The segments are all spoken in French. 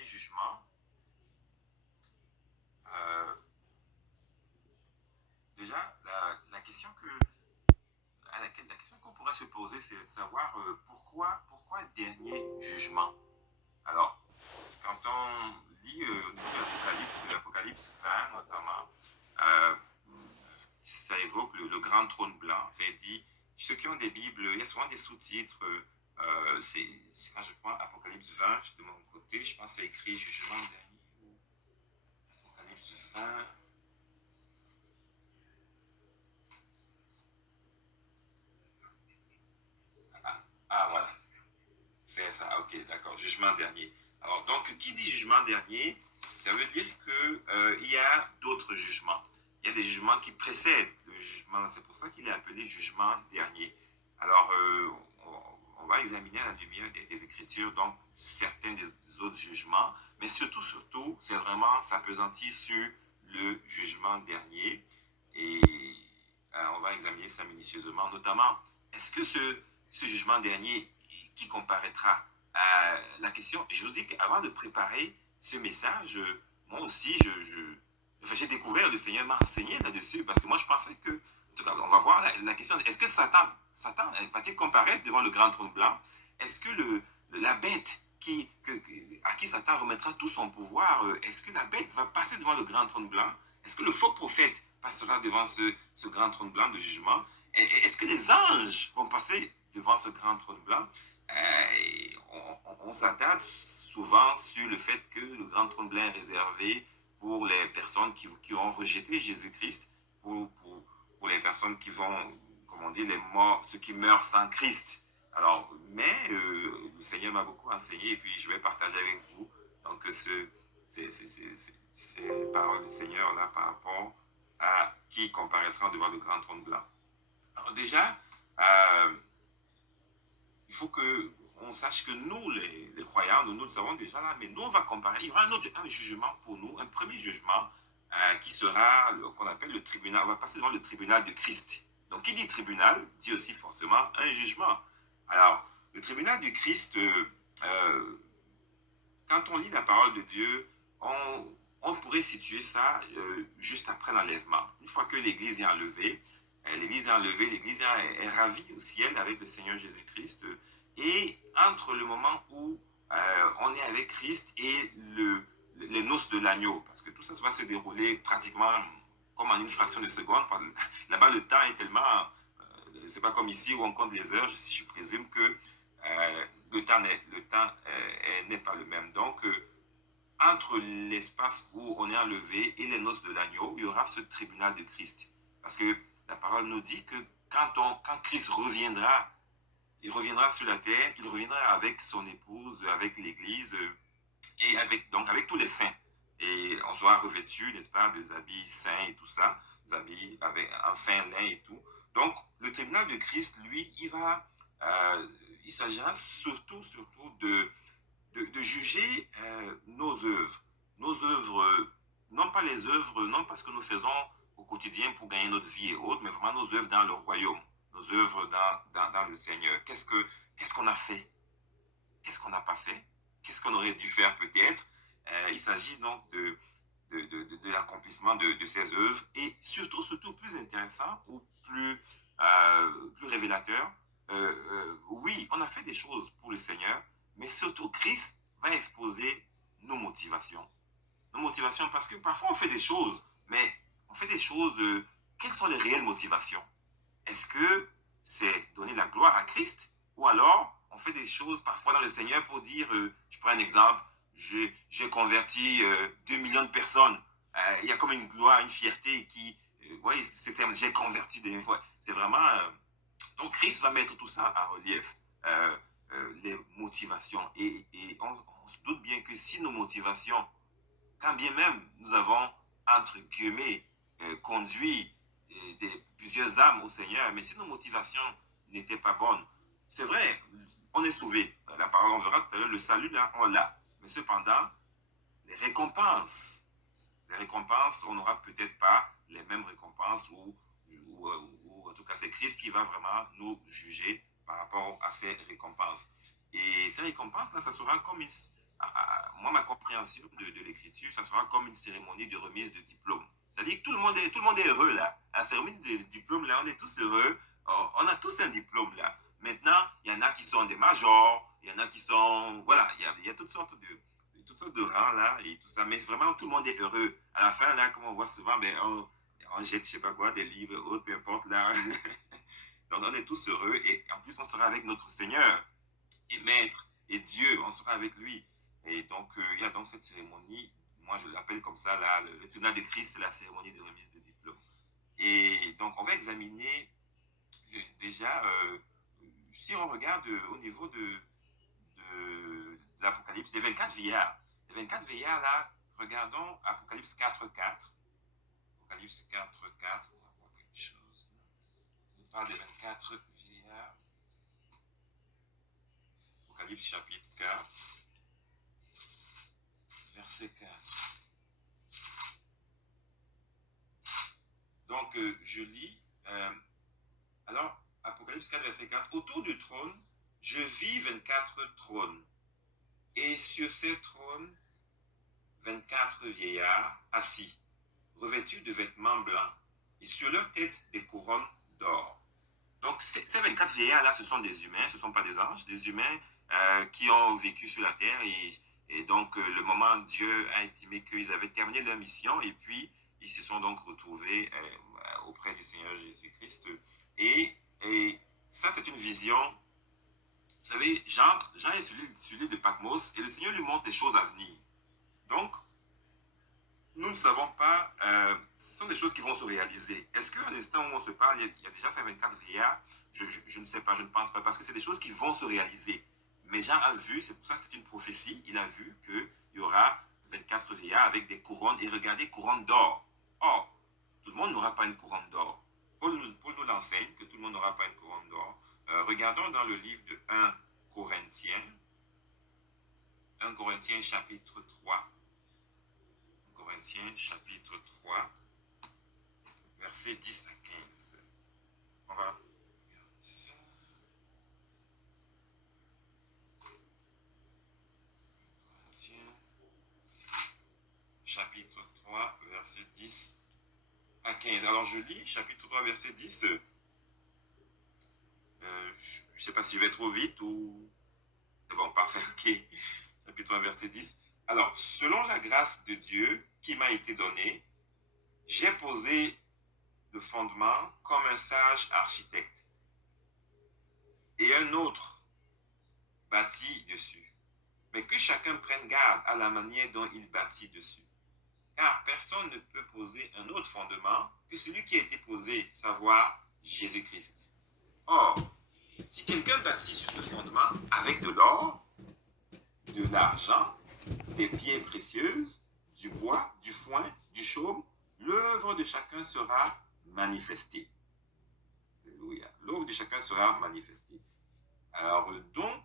dernier jugement, euh, déjà, la question la question qu'on pourrait se poser, c'est de savoir pourquoi dernier jugement. Alors, quand on lit au niveau de l'Apocalypse 20 notamment, euh, ça évoque le grand trône blanc. C'est dit, ceux qui ont des Bibles, il y a souvent des sous-titres. Quand je prends Apocalypse 20, de mon côté, je pense que c'est écrit jugement dernier. Apocalypse 20. Ah, voilà. C'est ça, ok, d'accord. Jugement dernier. Alors, donc, qui dit jugement dernier, ça veut dire que il y a d'autres jugements. Il y a des jugements qui précèdent le jugement. C'est pour ça qu'il est appelé jugement dernier. Alors, on va examiner à la lumière des Écritures, donc, certains des autres jugements, mais surtout, c'est vraiment s'appesantir sur le jugement dernier. Et on va examiner ça minutieusement, notamment, est-ce que ce jugement dernier qui comparaîtra à la question. Je vous dis qu'avant de préparer ce message, moi aussi, enfin, j'ai découvert, le Seigneur m'a enseigné là-dessus, parce que moi, je pensais que, en tout cas, on va voir la question, est-ce que Satan va-t-il comparaître devant le grand trône blanc? Est-ce que la bête à qui Satan remettra tout son pouvoir, est-ce que la bête va passer devant le grand trône blanc? Est-ce que le faux prophète passera devant ce grand trône blanc de jugement? Est-ce que les anges vont passer devant ce grand trône blanc? On s'attarde souvent sur le fait que le grand trône blanc est réservé pour les personnes qui ont rejeté Jésus-Christ, pour les personnes qui vont, comment dire, les morts, ceux qui meurent sans Christ. Alors, mais le Seigneur m'a beaucoup enseigné et puis je vais partager avec vous donc ces paroles du Seigneur là par rapport à qui comparaîtra devant le grand trône blanc. Alors déjà, euh, il faut que on sache que nous, les croyants, nous le savons déjà là, mais nous, on va comparer. Il y aura un jugement pour nous, un premier jugement qui sera, qu'on appelle le tribunal. On va passer devant le tribunal de Christ. Donc, qui dit tribunal, dit aussi forcément un jugement. Alors, le tribunal du Christ, quand on lit la parole de Dieu, on pourrait situer ça juste après l'enlèvement. Une fois que l'Église est enlevée, l'Église est ravie au ciel avec le Seigneur Jésus-Christ. Et entre le moment où on est avec Christ et les noces de l'agneau, parce que tout ça va se dérouler pratiquement comme en une fraction de seconde. Là-bas, le temps est tellement... c'est pas comme ici où on compte les heures. Je présume que le temps n'est pas le même. Donc, entre l'espace où on est enlevé et les noces de l'agneau, il y aura ce tribunal de Christ. Parce que la parole nous dit que quand Christ reviendra, il reviendra sur la terre, il reviendra avec son épouse, avec l'Église et avec tous les saints. Et on sera revêtu, n'est-ce pas, des habits saints et tout ça, des habits avec un fin lin et tout. Donc, le tribunal de Christ, lui, euh, il s'agira surtout de juger nos œuvres. Nos œuvres, non pas les œuvres, non pas ce que nous faisons au quotidien pour gagner notre vie et autres, mais vraiment nos œuvres dans le royaume, nos œuvres dans le Seigneur. Qu'est-ce qu'on a fait? Qu'est-ce qu'on n'a pas fait? Qu'est-ce qu'on aurait dû faire peut-être? Il s'agit donc de l'accomplissement de ces œuvres et surtout plus intéressant ou plus révélateur. Oui, on a fait des choses pour le Seigneur, mais surtout Christ va exposer nos motivations. Nos motivations parce que parfois on fait des choses, mais on fait des choses, quelles sont les réelles motivations? Est-ce que c'est donner la gloire à Christ ou alors on fait des choses parfois dans le Seigneur pour dire, je prends un exemple, j'ai converti 2 millions de personnes. Il y a comme une gloire, une fierté qui, ouais, j'ai converti des... Ouais, c'est vraiment... donc Christ va mettre tout ça en relief, les motivations. Et on se doute bien que si nos motivations, quand bien même nous avons, entre guillemets, conduit plusieurs âmes au Seigneur, mais si nos motivations n'étaient pas bonnes, c'est vrai, on est sauvé. La parole, on verra tout à l'heure, le salut, là, on l'a. Mais cependant, les récompenses, on n'aura peut-être pas les mêmes récompenses ou en tout cas, c'est Christ qui va vraiment nous juger par rapport à ces récompenses. Et ces récompenses-là, ça sera comme moi, ma compréhension de l'écriture, ça sera comme une cérémonie de remise de diplôme. C'est-à-dire que tout le monde est heureux là. À la cérémonie de diplôme, là, on est tous heureux. On a tous un diplôme là. Maintenant, il y en a qui sont des majors, il y en a qui sont... Voilà, il y a toutes sortes de rangs là et tout ça. Mais vraiment, tout le monde est heureux. À la fin, là, comme on voit souvent, ben, on jette, je sais pas quoi, des livres, autres, peu importe là. Donc, on est tous heureux et en plus, on sera avec notre Seigneur et Maître et Dieu, on sera avec lui. Et donc, il y a donc cette cérémonie, moi je l'appelle comme ça, là, le tribunal de Christ, c'est la cérémonie de remise de diplôme. Et donc, on va examiner déjà, si on regarde au niveau de l'Apocalypse, des 24 vieillards. Les 24 vieillards, là, regardons Apocalypse 4.4. Apocalypse 4.4, on va voir quelque chose. On parle des 24 vieillards. Apocalypse chapitre 4, verset 4. Donc, je lis. Alors, Apocalypse 4, verset 4. Autour du trône, je vis 24 trônes. Et sur ces trônes, 24 vieillards assis, revêtus de vêtements blancs, et sur leur tête des couronnes d'or. Donc, ces 24 vieillards-là, ce sont des humains, ce ne sont pas des anges, des humains qui ont vécu sur la terre. Et donc, le moment, Dieu a estimé qu'ils avaient terminé leur mission, et puis ils se sont donc retrouvés auprès du Seigneur Jésus-Christ. Et ça, c'est une vision. Vous savez, Jean est sur l'île de Patmos, et le Seigneur lui montre des choses à venir. Donc, nous ne savons pas, ce sont des choses qui vont se réaliser. Est-ce qu'à l'instant où on se parle, il y a déjà ces 24 vieillards? Je ne sais pas, je ne pense pas, parce que c'est des choses qui vont se réaliser. Mais Jean a vu, c'est pour ça que c'est une prophétie, il a vu qu'il y aura 24 vieillards avec des couronnes, et regardez, couronnes d'or. Or, tout le monde n'aura pas une couronne d'or. Paul nous l'enseigne, que tout le monde n'aura pas une couronne d'or. Regardons dans le livre de 1 Corinthiens, 1 Corinthiens chapitre 3. Corinthiens chapitre 3, versets 10 à 15. On va regarder ça. Corinthiens chapitre 3, verset 10 à 15. Alors je lis chapitre 3, verset 10. Je ne sais pas si je vais trop vite ou... C'est bon, parfait, ok. Chapitre 3, verset 10. Alors, selon la grâce de Dieu qui m'a été donnée, j'ai posé le fondement comme un sage architecte. Et un autre bâtit dessus. Mais que chacun prenne garde à la manière dont il bâtit dessus. Car personne ne peut poser un autre fondement que celui qui a été posé, savoir Jésus-Christ. Or, si quelqu'un bâtit sur ce fondement avec de l'or, de l'argent, des pierres précieuses, du bois, du foin, du chaume, l'œuvre de chacun sera manifestée. Alléluia. L'œuvre de chacun sera manifestée. Alors donc,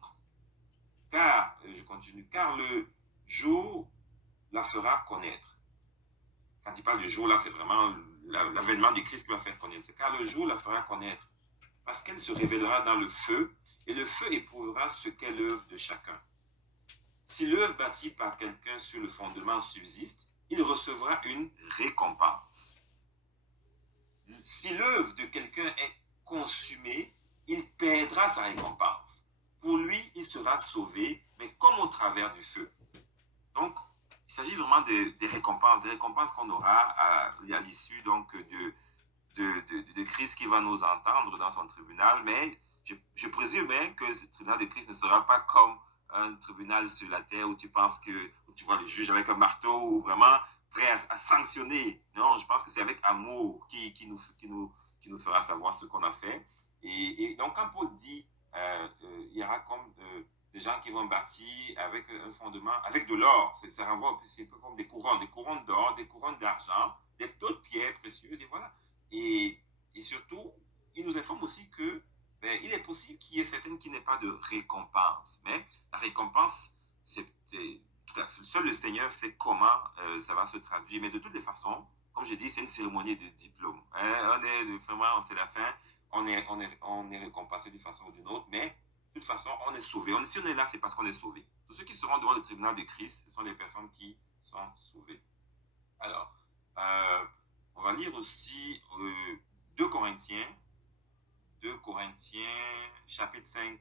je continue, car le jour la fera connaître. Quand il parle du jour, là, c'est vraiment l'avènement du Christ qui va faire connaître. C'est car le jour la fera connaître, parce qu'elle se révélera dans le feu, et le feu éprouvera ce qu'est l'œuvre de chacun. Si l'œuvre bâtie par quelqu'un sur le fondement subsiste, il recevra une récompense. Si l'œuvre de quelqu'un est consumée, il perdra sa récompense. Pour lui, il sera sauvé, mais comme au travers du feu. Donc, il s'agit vraiment des récompenses qu'on aura à l'issue donc de Christ qui va nous entendre dans son tribunal. Mais je présume que ce tribunal de Christ ne sera pas comme un tribunal sur la terre où tu penses où tu vois le juge avec un marteau ou vraiment prêt à sanctionner. Non, je pense que c'est avec amour qui nous fera savoir ce qu'on a fait. Et donc, quand Paul dit il y aura comme des gens qui vont bâtir avec un fondement, avec de l'or, ça renvoie c'est comme des couronnes d'or, des couronnes d'argent, d'autres pierres précieuses, et voilà. Et surtout, il nous informe aussi que il est possible qu'il y ait certaines qui n'aient pas de récompense. Mais la récompense, en tout cas, seul le Seigneur sait comment ça va se traduire. Mais de toutes les façons, comme je dis, c'est une cérémonie de diplôme. Vraiment, c'est la fin. On est récompensé d'une façon ou d'une autre. Mais de toute façon, on est sauvé. Si on est là, c'est parce qu'on est sauvé. Tous ceux qui seront devant le tribunal de Christ, ce sont des personnes qui sont sauvées. Alors, on va lire aussi 2 Corinthiens, chapitre 5,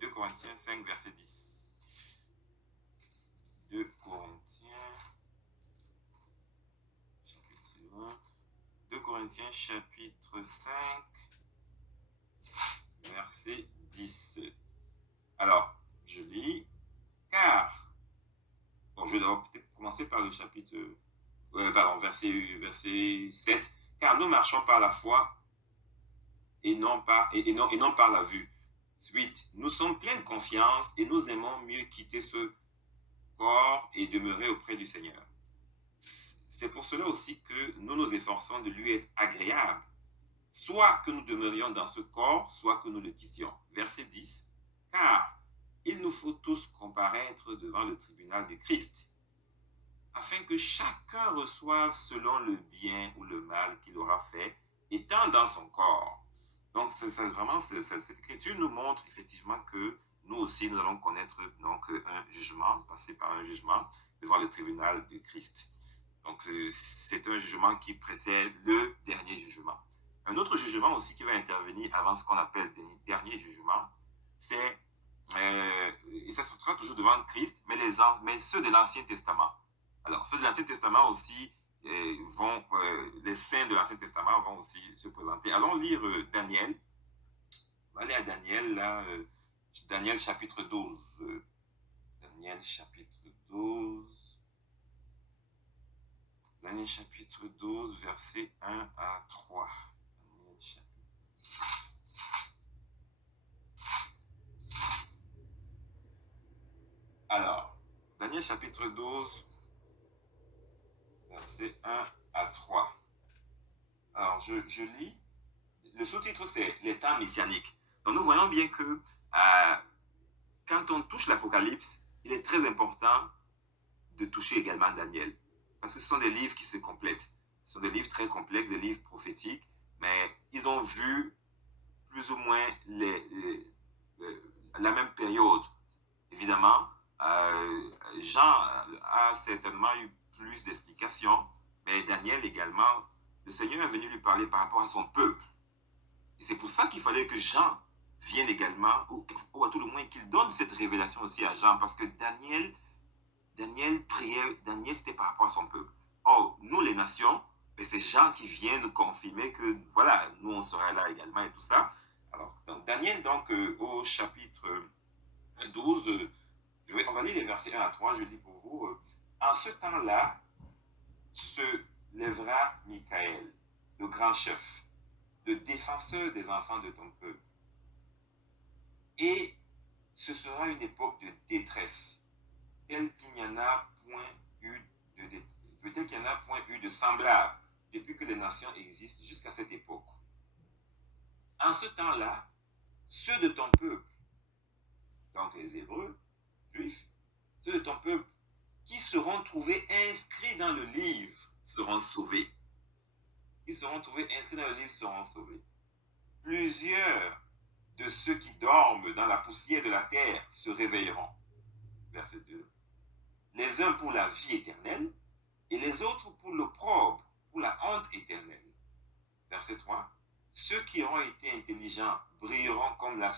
2 Corinthiens 5, verset 10. 2 Corinthiens, chapitre 2 Corinthiens, chapitre 5, verset 10. Alors, je lis, car, bon, je vais d'abord peut-être commencer par le chapitre, verset 7, car nous marchons par la foi et non par la vue. 8. Nous sommes pleins de confiance et nous aimons mieux quitter ce corps et demeurer auprès du Seigneur. C'est pour cela aussi que nous nous efforçons de lui être agréable, soit que nous demeurions dans ce corps, soit que nous le quittions. Verset 10. Car il nous faut tous comparaître devant le tribunal de Christ, afin que chacun reçoive selon le bien ou le mal qu'il aura fait, étant dans son corps. Donc, cette écriture nous montre effectivement que nous aussi, nous allons connaître donc un jugement, passer par un jugement devant le tribunal de Christ. Donc, c'est un jugement qui précède le dernier jugement. Un autre jugement aussi qui va intervenir avant ce qu'on appelle le dernier jugement, c'est, et ça se sera toujours devant Christ, mais ceux de l'Ancien Testament. Alors, ceux de l'Ancien Testament aussi les saints de l'Ancien Testament vont aussi se présenter. Allons lire Daniel. On va aller à Daniel, là, Daniel chapitre 12. Daniel chapitre 12. Daniel chapitre 12, versets 1 à 3. Daniel chapitre... Alors, Daniel chapitre 12, versets 1 à 3. Alors, je lis. Le sous-titre, c'est les temps messianiques. Donc, nous voyons bien que quand on touche l'Apocalypse, il est très important de toucher également Daniel. Parce que ce sont des livres qui se complètent. Ce sont des livres très complexes, des livres prophétiques, mais ils ont vu plus ou moins la même période. Évidemment, Jean a certainement eu plus d'explications, mais Daniel également, le Seigneur est venu lui parler par rapport à son peuple. Et c'est pour ça qu'il fallait que Jean vienne également, ou à tout le moins qu'il donne cette révélation aussi à Jean, parce que Daniel priait, Daniel c'était par rapport à son peuple. Or, nous les nations, c'est Jean qui vient nous confirmer que, voilà, nous on sera là également et tout ça. Alors, donc, Daniel, donc, au chapitre 12, on va lire les versets 1 à 3, je lis pour vous. En ce temps-là, se lèvera Michael, le grand chef, le défenseur des enfants de ton peuple. Et ce sera une époque de détresse, telle qu'il n'y en a point eu peut-être qu'il n'y en a point eu de semblable depuis que les nations existent jusqu'à cette époque. En ce temps-là, ceux de ton peuple, donc les Hébreux, Juifs, ceux de ton peuple qui seront trouvés inscrits dans le livre seront sauvés. Qui seront trouvés inscrits dans le livre seront sauvés. Plusieurs de ceux qui dorment dans la poussière de la terre se réveilleront. Verset 2. Les uns pour la vie éternelle et les autres pour l'opprobre, pour la honte éternelle. Verset 3. Ceux qui auront été intelligents brilleront comme la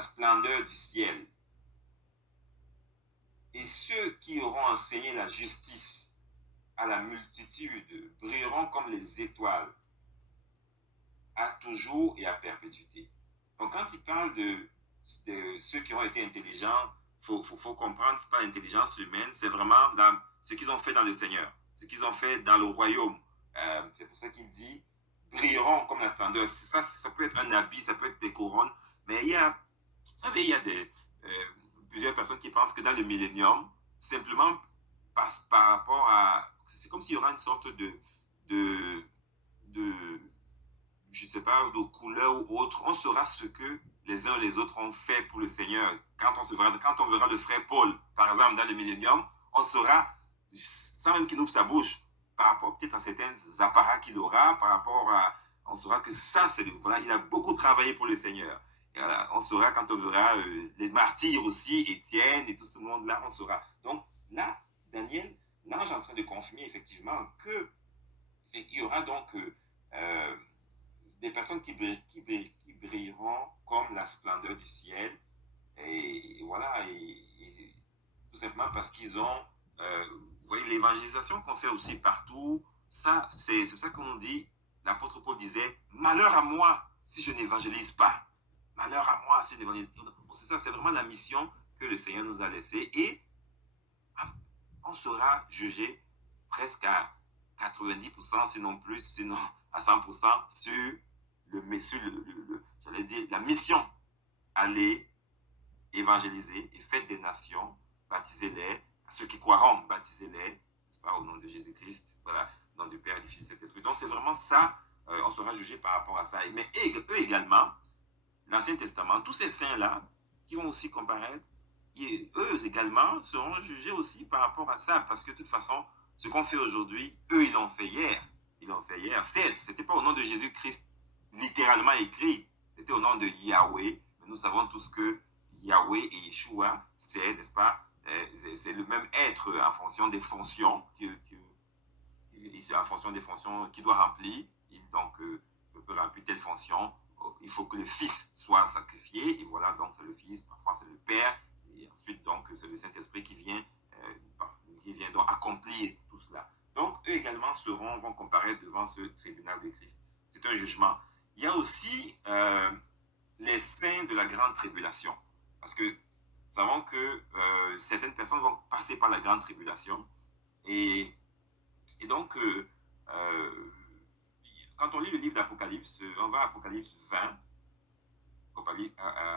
splendeur du ciel. Et ceux qui auront enseigné la justice à la multitude brilleront comme les étoiles, à toujours et à perpétuité. Donc quand il parle de ceux qui ont été intelligents, faut comprendre que pas l'intelligence humaine, c'est vraiment ce qu'ils ont fait dans le Seigneur, ce qu'ils ont fait dans le royaume. C'est pour ça qu'il dit brilleront comme la splendeur. Ça peut être un habit, ça peut être des couronnes, mais vous savez, il y a plusieurs personnes qui pensent que dans le millénium, simplement par rapport à... C'est comme s'il y aura une sorte de je ne sais pas, de couleur ou autre. On saura ce que les uns et les autres ont fait pour le Seigneur. Quand on verra le frère Paul, par exemple, dans le millénium, on saura, sans même qu'il ouvre sa bouche, par rapport peut-être à certains apparats qu'il aura, on saura que ça, voilà, il a beaucoup travaillé pour le Seigneur. On saura quand on verra les martyrs aussi, Étienne et tout ce monde-là, on saura. Donc là, Daniel, l'ange est en train de confirmer effectivement que il y aura donc des personnes qui brilleront comme la splendeur du ciel. Et voilà, et tout simplement parce qu'ils ont, vous voyez, l'évangélisation qu'on fait aussi partout, ça, c'est pour ça qu'on dit, l'apôtre Paul disait, malheur à moi si je n'évangélise pas. Malheur à moi si je n'évangélise pas. C'est ça, c'est vraiment la mission que le Seigneur nous a laissée. Et on sera jugé presque à 90%, sinon plus, sinon à 100% sur j'allais dire, la mission. Aller évangéliser et faites des nations, baptisez-les, ceux qui croiront, baptisez-les, n'est-ce pas, au nom de Jésus-Christ, voilà, au nom du Père et du Fils et du Saint-Esprit. Donc c'est vraiment ça, on sera jugé par rapport à ça. Mais eux également, l'Ancien Testament, tous ces saints-là, qui vont aussi comparaître, eux également seront jugés aussi par rapport à ça, parce que de toute façon, ce qu'on fait aujourd'hui, eux, ils l'ont fait hier. Ils l'ont fait hier. C'était pas au nom de Jésus-Christ, littéralement écrit, c'était au nom de Yahweh. Mais nous savons tous que Yahweh et Yeshua, c'est, n'est-ce pas, c'est le même être en fonction des fonctions, en fonction des fonctions qu'il doit remplir. Donc, peut remplir telle fonction. Il faut que le Fils soit sacrifié, et voilà, donc c'est le Fils, parfois c'est le Père, et ensuite, donc, c'est le Saint-Esprit qui vient donc accomplir tout cela. Donc, eux également vont comparaître devant ce tribunal de Christ. C'est un jugement. Il y a aussi les saints de la grande tribulation. Parce que nous savons que certaines personnes vont passer par la grande tribulation. Et donc, quand on lit le livre d'Apocalypse, on va à Apocalypse 20,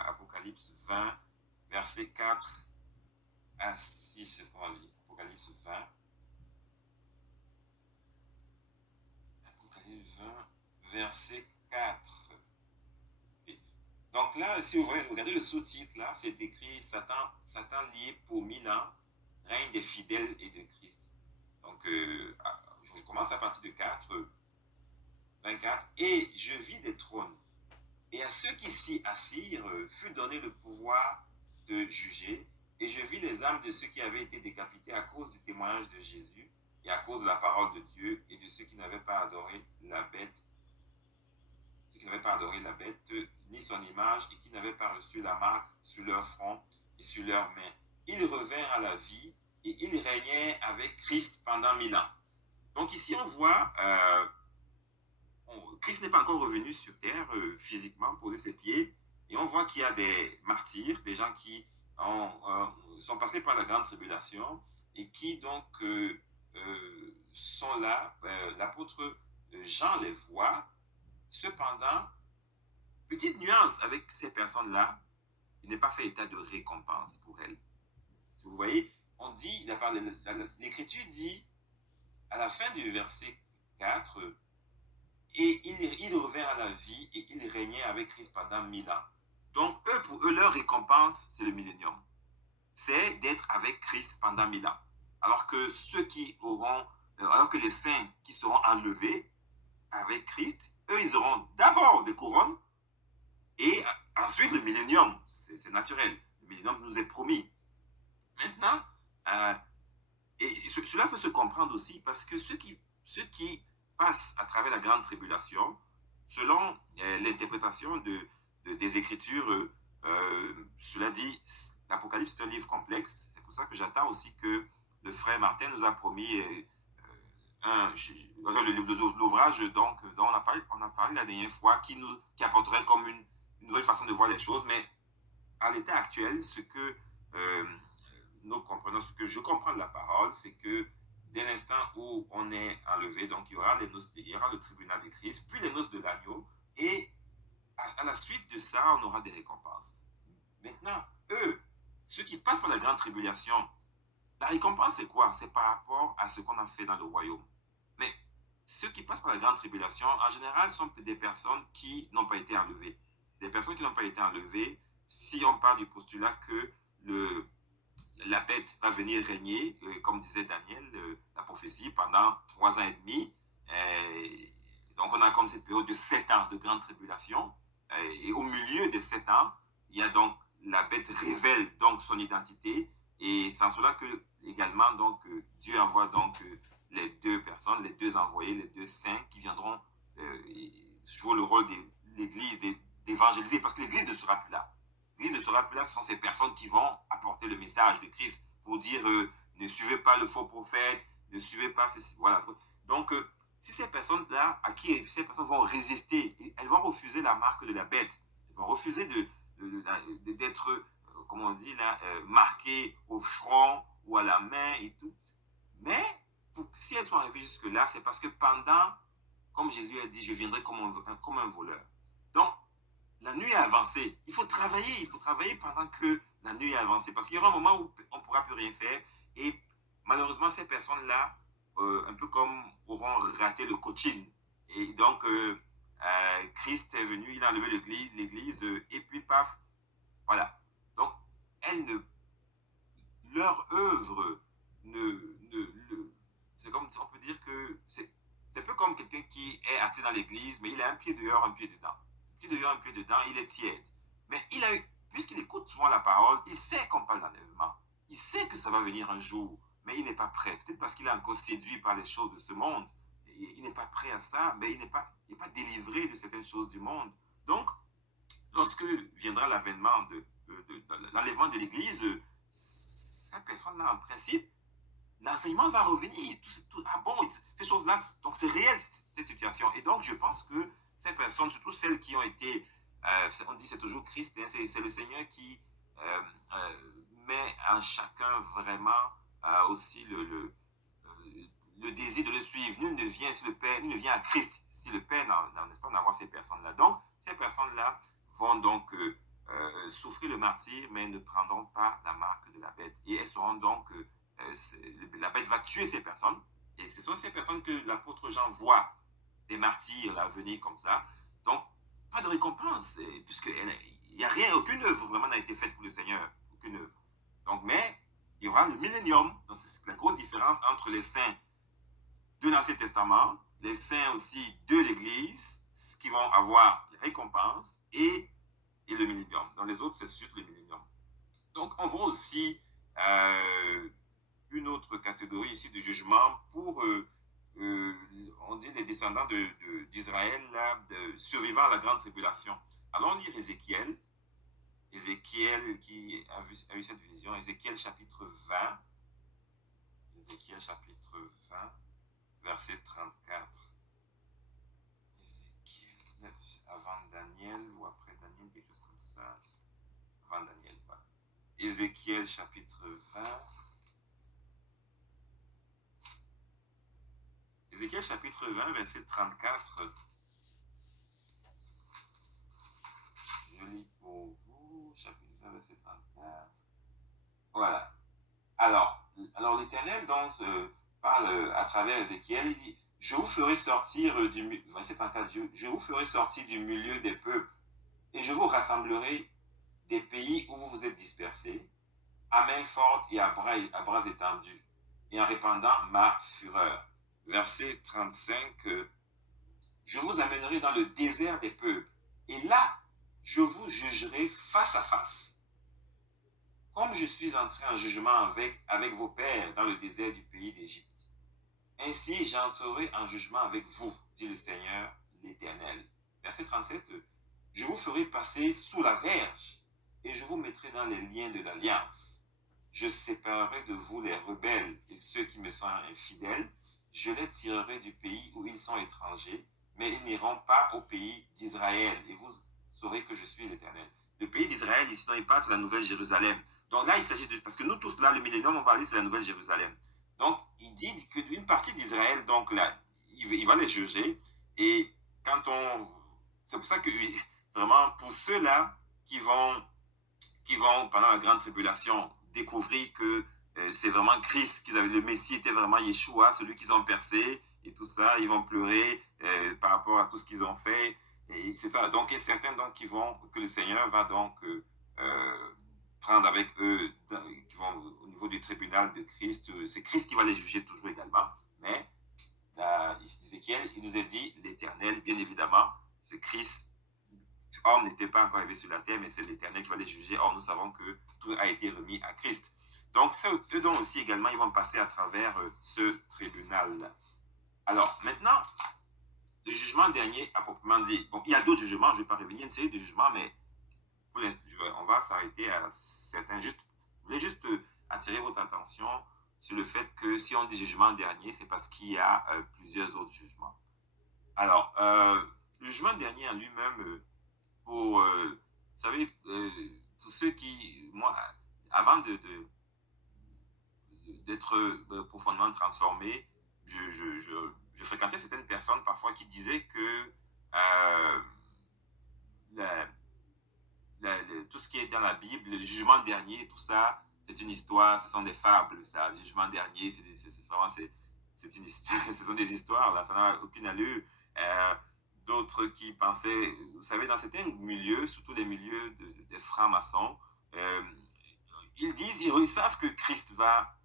Apocalypse 20, verset 4 à 6, c'est ce qu'on va lire. Apocalypse 20. Apocalypse 20, verset 4. Donc là, si vous regardez le sous-titre, là, c'est écrit Satan lié pour 1000 ans, règne des fidèles et de Christ. Donc, je commence à partir de 24. Et je vis des trônes, et à ceux qui s'y assirent fut donné le pouvoir de juger, et je vis les âmes de ceux qui avaient été décapités à cause du témoignage de Jésus, et à cause de la parole de Dieu, et de ceux qui n'avaient pas adoré la bête, ni son image, et qui n'avaient pas reçu la marque sur leur front et sur leurs mains. Ils revinrent à la vie, et ils régnaient avec Christ pendant 1000 ans. Donc ici, on voit, Christ n'est pas encore revenu sur terre physiquement, poser ses pieds, et on voit qu'il y a des martyrs, des gens qui sont passés par la grande tribulation, et qui donc sont là. L'apôtre Jean les voit. Cependant, petite nuance avec ces personnes-là, il n'est pas fait état de récompense pour elles. Si vous voyez, on dit, l'Écriture dit, à la fin du verset 4, et il revint à la vie et il régnait avec Christ pendant 1000 ans. Donc, pour eux, leur récompense, c'est le millénium. C'est d'être avec Christ pendant 1000 ans. Alors que alors que les saints qui seront enlevés avec Christ, eux, ils auront d'abord des couronnes et ensuite le millénium. C'est naturel. Le millénium nous est promis. Maintenant, cela peut se comprendre aussi parce que ceux qui passent à travers la grande tribulation, selon l'interprétation des Écritures, cela dit, l'Apocalypse est un livre complexe. C'est pour ça que j'attends aussi que le frère Martin nous a promis l'ouvrage dont on a parlé la dernière fois, qui apporterait comme une nouvelle façon de voir les choses. Mais à l'état actuel, ce que nous comprenons, ce que je comprends de la parole, c'est que dès l'instant où on est enlevé, donc il y aura le tribunal de Christ, puis les noces de l'agneau, et à la suite de ça, on aura des récompenses. Maintenant, eux, ceux qui passent par la grande tribulation, la récompense, c'est quoi? C'est par rapport à ce qu'on a fait dans le royaume. Mais ceux qui passent par la grande tribulation, en général, sont des personnes qui n'ont pas été enlevées. Des personnes qui n'ont pas été enlevées, si on parle du postulat que la bête va venir régner, comme disait Daniel, la prophétie, pendant 3 ans et demi. Donc, on a comme cette période de 7 ans de grande tribulation. Et au milieu des 7 ans, il y a donc la bête révèle donc son identité. Et c'est en cela que également donc Dieu envoie donc les deux personnes, les deux envoyés, les deux saints qui viendront jouer le rôle de l'Église, d'évangéliser, parce que l'Église ne sera plus là. L'Église ne sera plus là, ce sont ces personnes qui vont apporter le message de Christ pour dire ne suivez pas le faux prophète, ne suivez pas ceci, voilà. Donc, si ces personnes-là, à qui ces personnes vont résister, elles vont refuser la marque de la bête, elles vont refuser d'être, comment on dit là, marquées au front ou à la main et tout. Mais si elles sont arrivées jusque-là, c'est parce que pendant, comme Jésus a dit, je viendrai comme un voleur. Donc, la nuit est avancée. Il faut travailler pendant que la nuit est avancée. Parce qu'il y aura un moment où on ne pourra plus rien faire. Et malheureusement, ces personnes-là, un peu comme auront raté le coaching. Et donc, Christ est venu, il a enlevé l'église, et puis paf, voilà. Donc, leur œuvre c'est comme on peut dire que c'est un peu comme quelqu'un qui est assis dans l'église, mais il a un pied dehors, un pied dedans. Un pied dehors, un pied dedans, il est tiède. Mais puisqu'il écoute souvent la parole, il sait qu'on parle d'enlèvement. Il sait que ça va venir un jour, mais il n'est pas prêt. Peut-être parce qu'il est encore séduit par les choses de ce monde. Il n'est pas prêt à ça, mais il n'est pas délivré de certaines choses du monde. Donc, lorsque viendra l'avènement de l'enlèvement de l'Église, cette personne-là, en principe, l'enseignement va revenir. Ces choses-là, donc c'est réel, cette situation. Et donc, je pense que ces personnes, surtout celles qui ont été, on dit c'est toujours Christ, hein, c'est le Seigneur qui met en chacun vraiment aussi le désir de le suivre. Nul ne vient si le Père, nul ne vient à Christ si le Père n'est-ce pas d'avoir ces personnes-là. Donc, ces personnes-là vont donc souffrir le martyre, mais ne prendront pas la marque de la bête. Et elles seront donc, la bête va tuer ces personnes. Et ce sont ces personnes que l'apôtre Jean voit des martyrs là venir comme ça. Donc, pas de récompense, puisqu'il n'y a rien, aucune œuvre vraiment n'a été faite pour le Seigneur. Aucune œuvre. Donc, mais il y aura le millénium. Donc, c'est la grosse différence entre les saints de l'Ancien Testament, les saints aussi de l'Église, qui vont avoir les récompenses, et le millénium. Dans les autres, c'est juste le millénium. Donc, on voit aussi une autre catégorie ici de jugement pour, on dit, les descendants d'Israël, survivant à la grande tribulation. Allons lire Ézéchiel. Ézéchiel qui a eu cette vision. Ézéchiel chapitre 20. Ézéchiel chapitre 20. Verset 34. Ézéchiel, avant Daniel ou après Daniel, quelque chose comme ça. Avant Daniel, voilà. Ézéchiel chapitre 20. Ézéchiel chapitre 20, verset 34. Je lis pour vous, chapitre 20, verset 34. Voilà. Alors l'Éternel donc parle à travers Ézéchiel, il dit, je vous ferai sortir verset 34, je vous ferai sortir du milieu des peuples, et je vous rassemblerai des pays où vous vous êtes dispersés, à main forte et à bras étendus, et en répandant ma fureur. Verset 35, je vous amènerai dans le désert des peuples, et là, je vous jugerai face à face. Comme je suis entré en jugement avec vos pères dans le désert du pays d'Égypte. Ainsi j'entrerai en jugement avec vous, dit le Seigneur l'Éternel. Verset 37, je vous ferai passer sous la verge, et je vous mettrai dans les liens de l'alliance. Je séparerai de vous les rebelles et ceux qui me sont infidèles. Je les tirerai du pays où ils sont étrangers, mais ils n'iront pas au pays d'Israël, et vous saurez que je suis l'Éternel. Le pays d'Israël, ici, dont il parle, c'est la Nouvelle Jérusalem. Donc là, il s'agit de... Parce que nous tous, là, le millénium, on va dire, c'est la Nouvelle Jérusalem. Donc, il dit qu'une partie d'Israël, donc là, il va les juger. Et quand on... C'est pour ça que, vraiment, pour ceux-là qui vont, pendant la grande tribulation, découvrir que c'est vraiment Christ, le Messie était vraiment Yeshua, celui qu'ils ont percé, et tout ça, ils vont pleurer par rapport à tout ce qu'ils ont fait. Et c'est ça. Donc, il y a certains donc, que le Seigneur va donc prendre avec eux, qui vont au niveau du tribunal de Christ. C'est Christ qui va les juger toujours également. Mais Ézéchiel, il nous a dit l'Éternel, bien évidemment, c'est Christ Homme n'était pas encore arrivé sur la terre, mais c'est l'Éternel qui va les juger. Or, nous savons que tout a été remis à Christ. Donc, eux donc aussi également, ils vont passer à travers ce tribunal. Alors, maintenant, le jugement dernier, à proprement dit, bon, il y a d'autres jugements, je ne vais pas revenir, une série de jugements, mais on va s'arrêter à certains. Je voulais juste attirer votre attention sur le fait que si on dit jugement dernier, c'est parce qu'il y a plusieurs autres jugements. Alors, le jugement dernier en lui-même, pour, vous savez, tous ceux qui, moi, avant d'être profondément transformé, je fréquentais certaines personnes parfois qui disaient que la, tout ce qui est dans la Bible, le jugement dernier, tout ça, c'est une histoire, ce sont des fables, ça. Le jugement dernier, c'est une histoire, ce sont des histoires, là, ça n'a aucune allure. D'autres qui pensaient, vous savez, dans certains milieux, surtout les milieux des francs-maçons, ils disent, ils savent que Christ va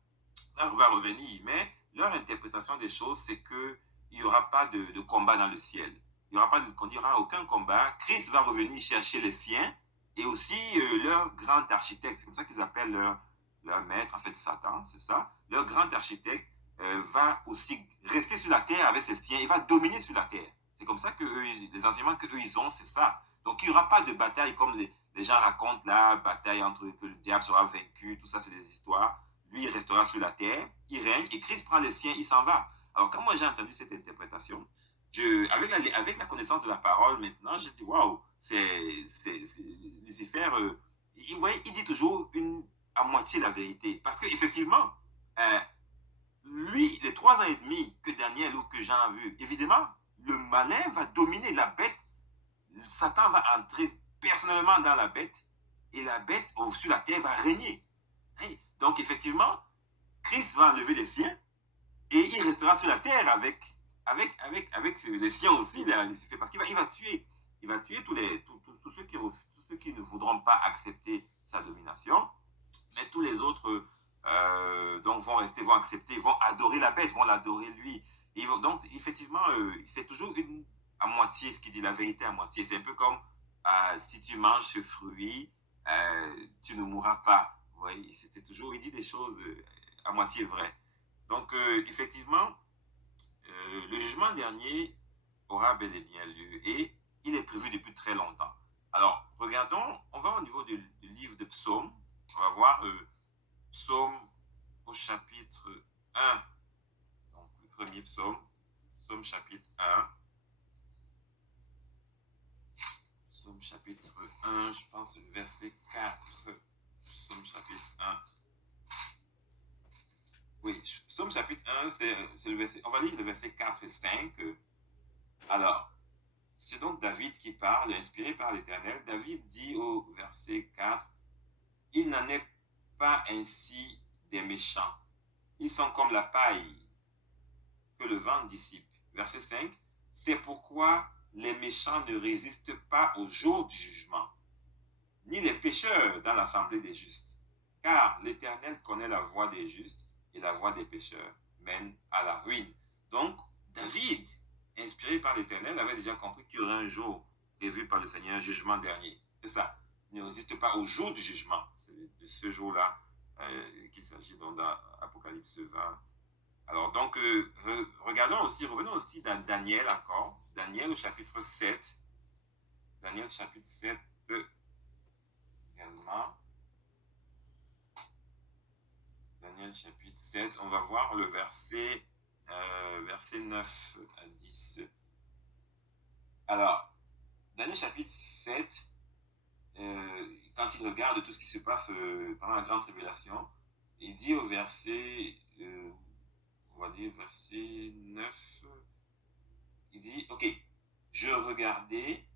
revenir, mais leur interprétation des choses, c'est qu'il n'y aura pas de combat dans le ciel. Il n'y aura aucun combat. Christ va revenir chercher les siens et aussi leur grand architecte. C'est comme ça qu'ils appellent leur maître, en fait Satan, c'est ça. Leur grand architecte va aussi rester sur la terre avec ses siens. Il va dominer sur la terre. C'est comme ça que les enseignements qu'eux ils ont, c'est ça. Donc il n'y aura pas de bataille comme les gens racontent la bataille entre que le diable sera vaincu, tout ça c'est des histoires. Lui, il restera sur la terre, il règne, et Christ prend les siens, il s'en va. Alors, quand moi j'ai entendu cette interprétation, avec la connaissance de la parole maintenant, j'ai dit, waouh, Lucifer, il dit toujours à moitié la vérité. Parce qu'effectivement, lui, les 3 ans et demi que Daniel ou que Jean a vu, évidemment, le malin va dominer la bête. Satan va entrer personnellement dans la bête, et la bête, sur la terre, va régner. Donc, effectivement, Christ va enlever les siens et il restera sur la terre avec les siens aussi, Lucifer, parce qu'il va tuer. Il va tuer tous ceux qui ne voudront pas accepter sa domination, mais tous les autres donc vont accepter, vont adorer la bête, vont l'adorer lui. Donc, effectivement, c'est toujours à moitié ce qui dit la vérité à moitié. C'est un peu comme si tu manges ce fruit, tu ne mourras pas. Vous voyez, c'était toujours, il dit des choses à moitié vraies. Donc, effectivement, le jugement dernier aura bel et bien lieu et il est prévu depuis très longtemps. Alors, regardons, on va au niveau du livre de Psaume. On va voir Psaume au chapitre 1. Donc, le premier psaume, Psaume chapitre 1. Psaume chapitre 1, je pense le verset 4. Psaume chapitre 1. Oui, Psaume chapitre 1, c'est le verset. On va lire le verset 4 et 5. Alors, c'est donc David qui parle, inspiré par l'Éternel. David dit au verset 4, « Il n'en est pas ainsi des méchants. Ils sont comme la paille que le vent dissipe. » Verset 5, « C'est pourquoi les méchants ne résistent pas au jour du jugement, ni les pécheurs dans l'assemblée des justes. Car l'Éternel connaît la voie des justes, et la voie des pécheurs mène à la ruine. » Donc, David, inspiré par l'Éternel, avait déjà compris qu'il y aurait un jour prévu par le Seigneur, jugement dernier. C'est ça. Il ne résiste pas au jour du jugement. C'est de ce jour-là qu'il s'agit dans Apocalypse 20. Alors, donc, revenons aussi dans Daniel encore. Daniel au chapitre 7. Daniel chapitre 7 également. Daniel chapitre 7, on va voir le verset 9 à 10. Alors, Daniel chapitre 7, quand il regarde tout ce qui se passe pendant la grande révélation, il dit au verset, on va dire verset 9, il dit, ok, je regardais,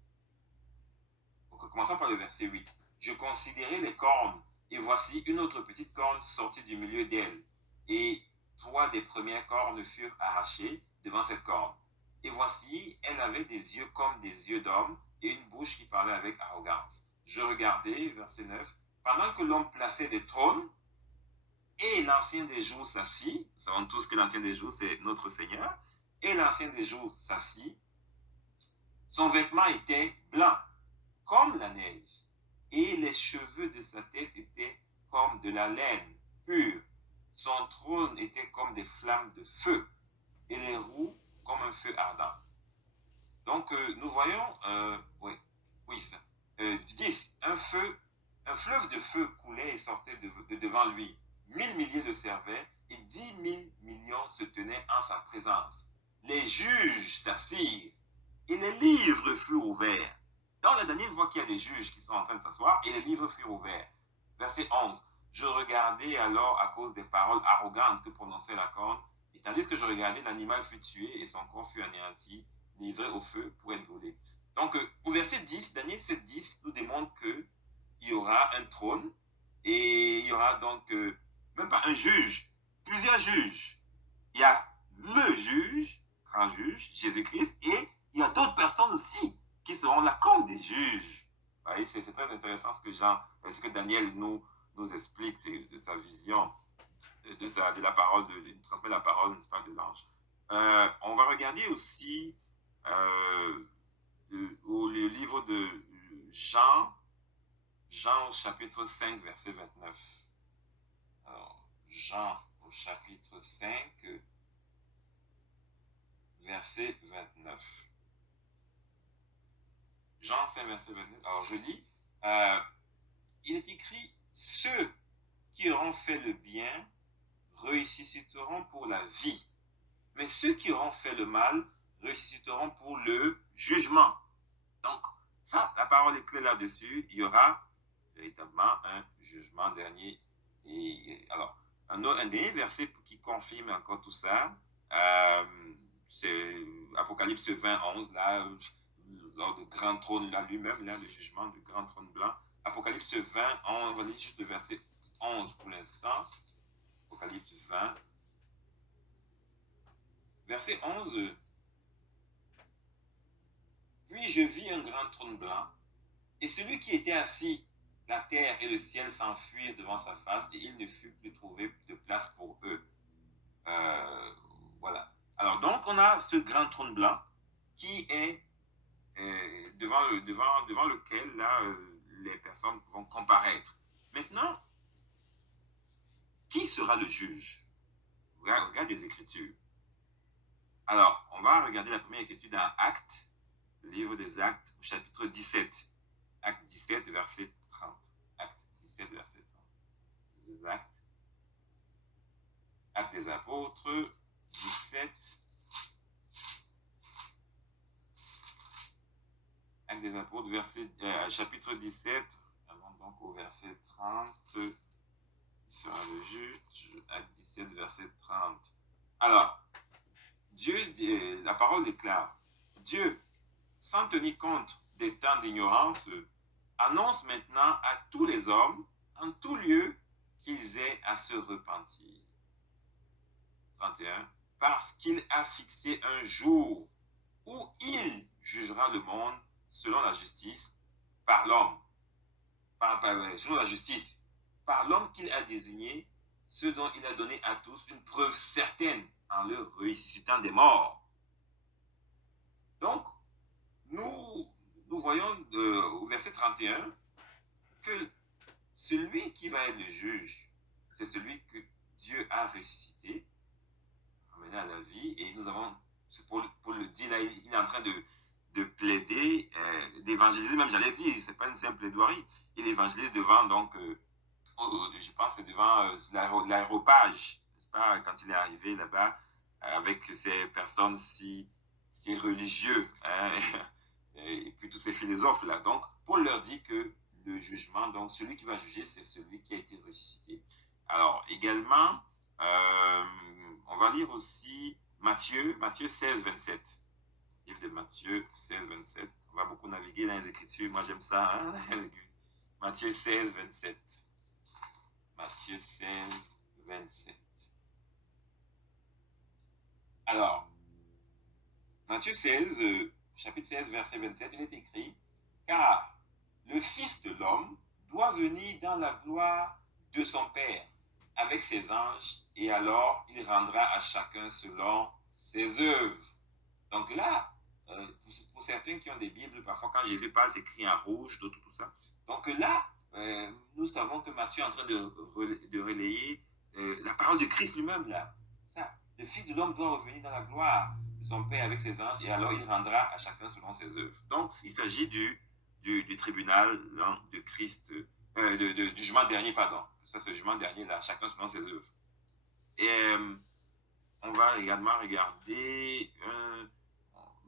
donc commençons par le verset 8, je considérais les cornes, et voici une autre petite corne sortie du milieu d'elle. Et 3 des premières cornes furent arrachées devant cette corne. Et voici, elle avait des yeux comme des yeux d'homme et une bouche qui parlait avec arrogance. Je regardais, verset 9, pendant que l'homme plaçait des trônes et l'ancien des jours s'assit. Nous savons tous que l'ancien des jours, c'est notre Seigneur. Et l'ancien des jours s'assit. Son vêtement était blanc, comme la neige, et les cheveux de sa tête étaient comme de la laine pure. Son trône était comme des flammes de feu, et les roues comme un feu ardent. Donc, nous voyons, oui, c'est ça. 10, un fleuve de feu coulait et sortait de devant lui. 1000 milliers le servaient et 10 000 millions se tenaient en sa présence. Les juges s'assirent et les livres furent ouverts. Dans le Daniel, voit qu'il y a des juges qui sont en train de s'asseoir et les livres furent ouverts. Verset 11. Je regardais alors à cause des paroles arrogantes que prononçait la corne, et tandis que je regardais, l'animal fut tué et son corps fut anéanti, livré au feu pour être brûlé. Donc, au verset 10, Daniel 7, 10 nous démontre qu'il y aura un trône et il y aura donc, même pas un juge, plusieurs juges. Il y a le juge, grand juge, Jésus-Christ, et il y a d'autres personnes aussi qui seront là comme des juges. Vous voyez, c'est très intéressant ce que Daniel nous explique, c'est de sa vision, de la parole, de transmettre la parole, n'est-ce pas, de l'ange. On va regarder aussi le livre de Jean au chapitre 5, verset 29. Alors, Jean au chapitre 5, verset 29. Jean 5, verset 29. Alors, je lis. Il est écrit, ceux qui auront fait le bien ressusciteront pour la vie, mais ceux qui auront fait le mal ressusciteront pour le jugement. Donc, ça, la parole est claire là-dessus. Il y aura véritablement un jugement dernier. Et alors, un dernier verset qui confirme encore tout ça, c'est Apocalypse 20, 11, là, lors du grand trône, là lui-même, là, le jugement du grand trône blanc. Apocalypse 20, 11, on va lire juste le verset 11 pour l'instant. Apocalypse 20. Verset 11. Puis je vis un grand trône blanc, et celui qui était assis, la terre et le ciel s'enfuirent devant sa face, et il ne fut plus trouvé de place pour eux. Voilà. Alors donc on a ce grand trône blanc qui est devant lequel là, les personnes vont comparaître. Maintenant, qui sera le juge? Regarde les Écritures. Alors, on va regarder la première écriture dans Actes, le livre des Actes, au chapitre 17. Acte 17, verset 30. Acte 17, verset 30. Les Actes. Actes des Apôtres, 17. Actes des Apôtres, chapitre 17. Allons donc au verset 30. Il sera le juge. Acte 17, verset 30. Alors, Dieu, la parole déclare, Dieu, sans tenir compte des temps d'ignorance, annonce maintenant à tous les hommes, en tout lieu, qu'ils aient à se repentir. 31. Parce qu'il a fixé un jour où il jugera le monde selon la justice par l'homme. Selon la justice, par l'homme qu'il a désigné, ce dont il a donné à tous une preuve certaine en le ressuscitant des morts. Donc, nous voyons au verset 31 que celui qui va être le juge, c'est celui que Dieu a ressuscité, ramené à la vie, et nous avons, pour le dire, là, il est en train de plaider, d'évangéliser, même j'allais dire, c'est pas une simple plaidoirie, il évangélise devant, donc, je pense c'est devant l'aéropage, n'est-ce pas, quand il est arrivé là-bas, avec ces personnes si religieux, hein, et puis tous ces philosophes là. Donc, Paul leur dit que le jugement, donc celui qui va juger, c'est celui qui a été ressuscité. Alors, également, on va lire aussi Matthieu 16, 27. Livre de Matthieu 16, 27. On va beaucoup naviguer dans les Écritures. Moi, j'aime ça. Hein? Matthieu 16, 27. Matthieu 16, 27. Alors, Matthieu 16, chapitre 16, verset 27, il est écrit, car le Fils de l'homme doit venir dans la gloire de son Père avec ses anges, et alors il rendra à chacun selon ses œuvres. Donc là, pour certains qui ont des Bibles, parfois quand Jésus parle, c'est écrit en rouge, d'autres tout ça. Donc là, nous savons que Matthieu est en train de relayer la parole de Christ lui-même là. Ça, le Fils de l'homme doit revenir dans la gloire de son Père avec ses anges et alors il rendra à chacun selon ses œuvres. Donc il s'agit du tribunal hein, de Christ, du jugement dernier, pardon. Ça c'est le jugement dernier là, chacun selon ses œuvres. Et on va également regarder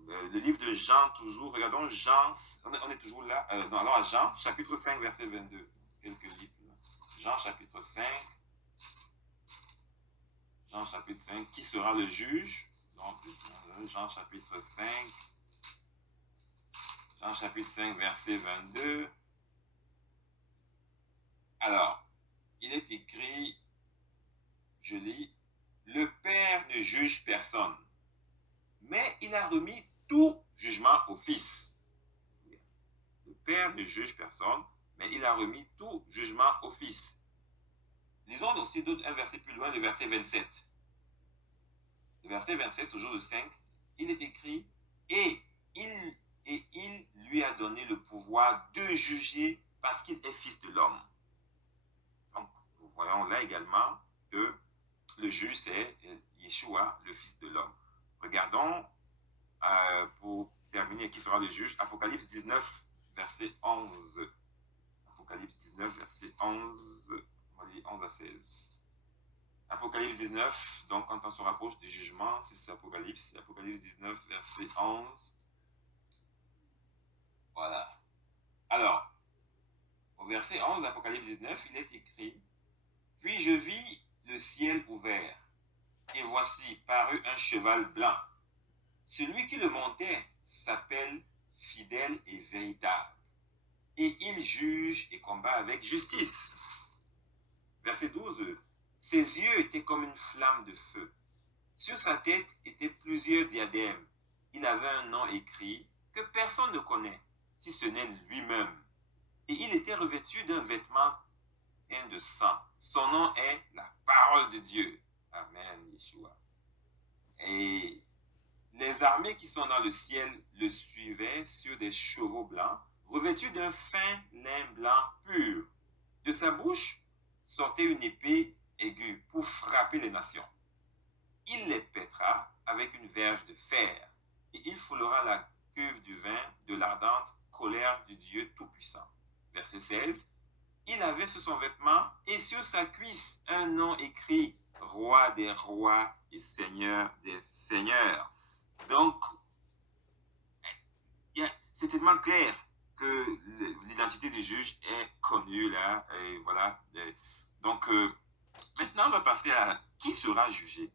le livre de Jean, toujours. Regardons Jean, on est toujours là. Non, alors à Jean, chapitre 5, verset 22. Quelques livres. Là. Jean, chapitre 5. Jean, chapitre 5. Qui sera le juge? Donc, Jean, chapitre 5. Jean, chapitre 5, verset 22. Alors, il est écrit, je lis, le Père ne juge personne, mais il a remis tout jugement au Fils. Le Père ne juge personne, mais il a remis tout jugement au Fils. Lisons aussi un verset plus loin, le verset 27. Le verset 27, toujours le 5, il est écrit, et il lui a donné le pouvoir de juger parce qu'il est Fils de l'homme. Donc, nous voyons là également que le juge, c'est Yeshua, le Fils de l'homme. Regardons, pour terminer, qui sera le juge, Apocalypse 19, verset 11. Apocalypse 19, verset 11, on va lire 11 à 16. Apocalypse 19, donc quand on se rapproche du jugement, c'est Apocalypse. Apocalypse 19, verset 11. Voilà. Alors, au verset 11 d'Apocalypse 19, il est écrit, « Puis je vis le ciel ouvert, et voici parut un cheval blanc. Celui qui le montait s'appelle fidèle et véritable, et il juge et combat avec justice. » Verset 12, « Ses yeux étaient comme une flamme de feu. Sur sa tête étaient plusieurs diadèmes. Il avait un nom écrit que personne ne connaît, si ce n'est lui-même. Et il était revêtu d'un vêtement teint de sang. Son nom est la parole de Dieu. » Amen, Yeshua. Et les armées qui sont dans le ciel le suivaient sur des chevaux blancs, revêtus d'un fin lin blanc pur. De sa bouche sortait une épée aiguë pour frapper les nations. Il les pètera avec une verge de fer, et il foulera la cuve du vin de l'ardente colère du Dieu Tout-Puissant. Verset 16. Il avait sur son vêtement et sur sa cuisse un nom écrit, Roi des rois et Seigneur des seigneurs. Donc, c'est tellement clair que l'identité du juge est connue là, et voilà. Donc, maintenant, on va passer à qui sera jugé.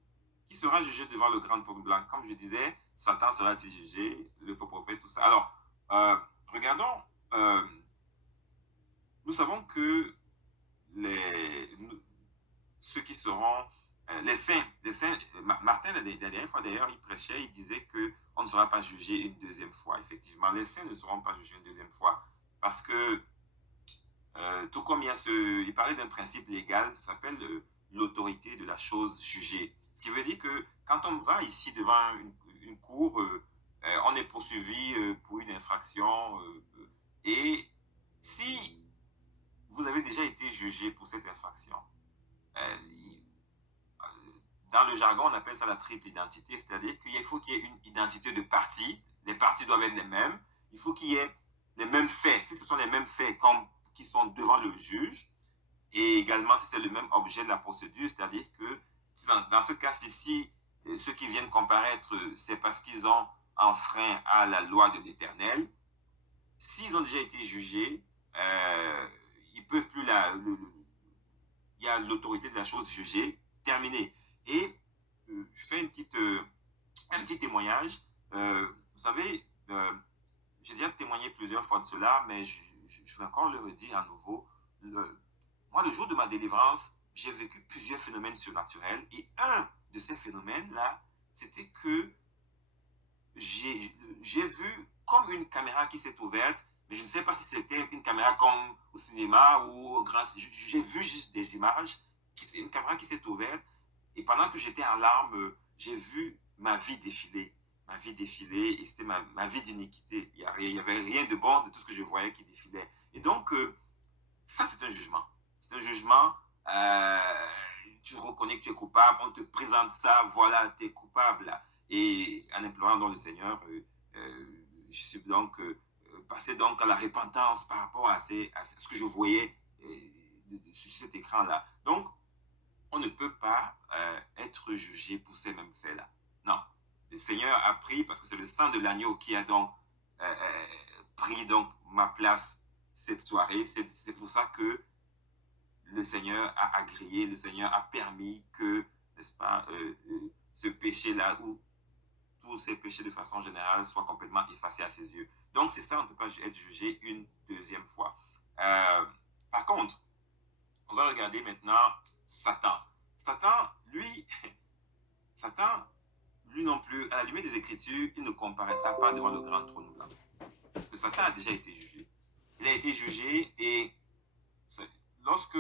Qui sera jugé devant le grand trône blanc? Comme je disais, Satan sera-t-il jugé, le faux prophète, tout ça. Alors, regardons, nous savons que ceux qui seront les saints, Martin, la dernière fois d'ailleurs, il prêchait, il disait qu'on ne sera pas jugé une deuxième fois. Effectivement, les saints ne seront pas jugés une deuxième fois. Parce que, tout comme il parlait d'un principe légal, ça s'appelle l'autorité de la chose jugée. Ce qui veut dire que quand on va ici devant une cour, on est poursuivi pour une infraction. Et si vous avez déjà été jugé pour cette infraction, dans le jargon, on appelle ça la triple identité, c'est-à-dire qu'il faut qu'il y ait une identité de partie, les parties doivent être les mêmes, il faut qu'il y ait les mêmes faits, si ce sont les mêmes faits qui sont devant le juge, et également si c'est le même objet de la procédure, c'est-à-dire que dans ce cas-ci, si ceux qui viennent comparaître, c'est parce qu'ils ont enfreint à la loi de l'Éternel, s'ils ont déjà été jugés, ils peuvent plus il y a l'autorité de la chose jugée, terminée. Et je fais un petit témoignage. Vous savez, j'ai déjà témoigné plusieurs fois de cela, mais je vais encore le redire à nouveau. Moi, le jour de ma délivrance, j'ai vécu plusieurs phénomènes surnaturels. Et un de ces phénomènes-là, c'était que j'ai vu comme une caméra qui s'est ouverte, mais je ne sais pas si c'était une caméra comme au cinéma ou au grand... J'ai vu juste des images, c'est une caméra qui s'est ouverte, et pendant que j'étais en larmes, j'ai vu ma vie défiler. ma vie défilait et c'était ma vie d'iniquité. Il n'y avait rien de bon de tout ce que je voyais qui défilait. Et donc, ça, c'est un jugement. C'est un jugement. Tu reconnais que tu es coupable, on te présente ça, voilà, tu es coupable. Et en implorant donc le Seigneur, je suis donc passé donc à la repentance par rapport à ce que je voyais sur cet écran-là. Donc, on ne peut pas être jugé pour ces mêmes faits-là. Non. Le Seigneur a pris, parce que c'est le sang de l'agneau qui a donc pris donc ma place cette soirée. C'est pour ça que le Seigneur a agréé, le Seigneur a permis que, n'est-ce pas, ce péché-là, ou tous ces péchés de façon générale, soient complètement effacés à ses yeux. Donc, c'est ça, on ne peut pas être jugé une deuxième fois. Par contre, on va regarder maintenant Satan. Satan, Satan, lui non plus, à la limite des Écritures, il ne comparaîtra pas devant le grand trône blanc. Parce que Satan a déjà été jugé. Il a été jugé et lorsque,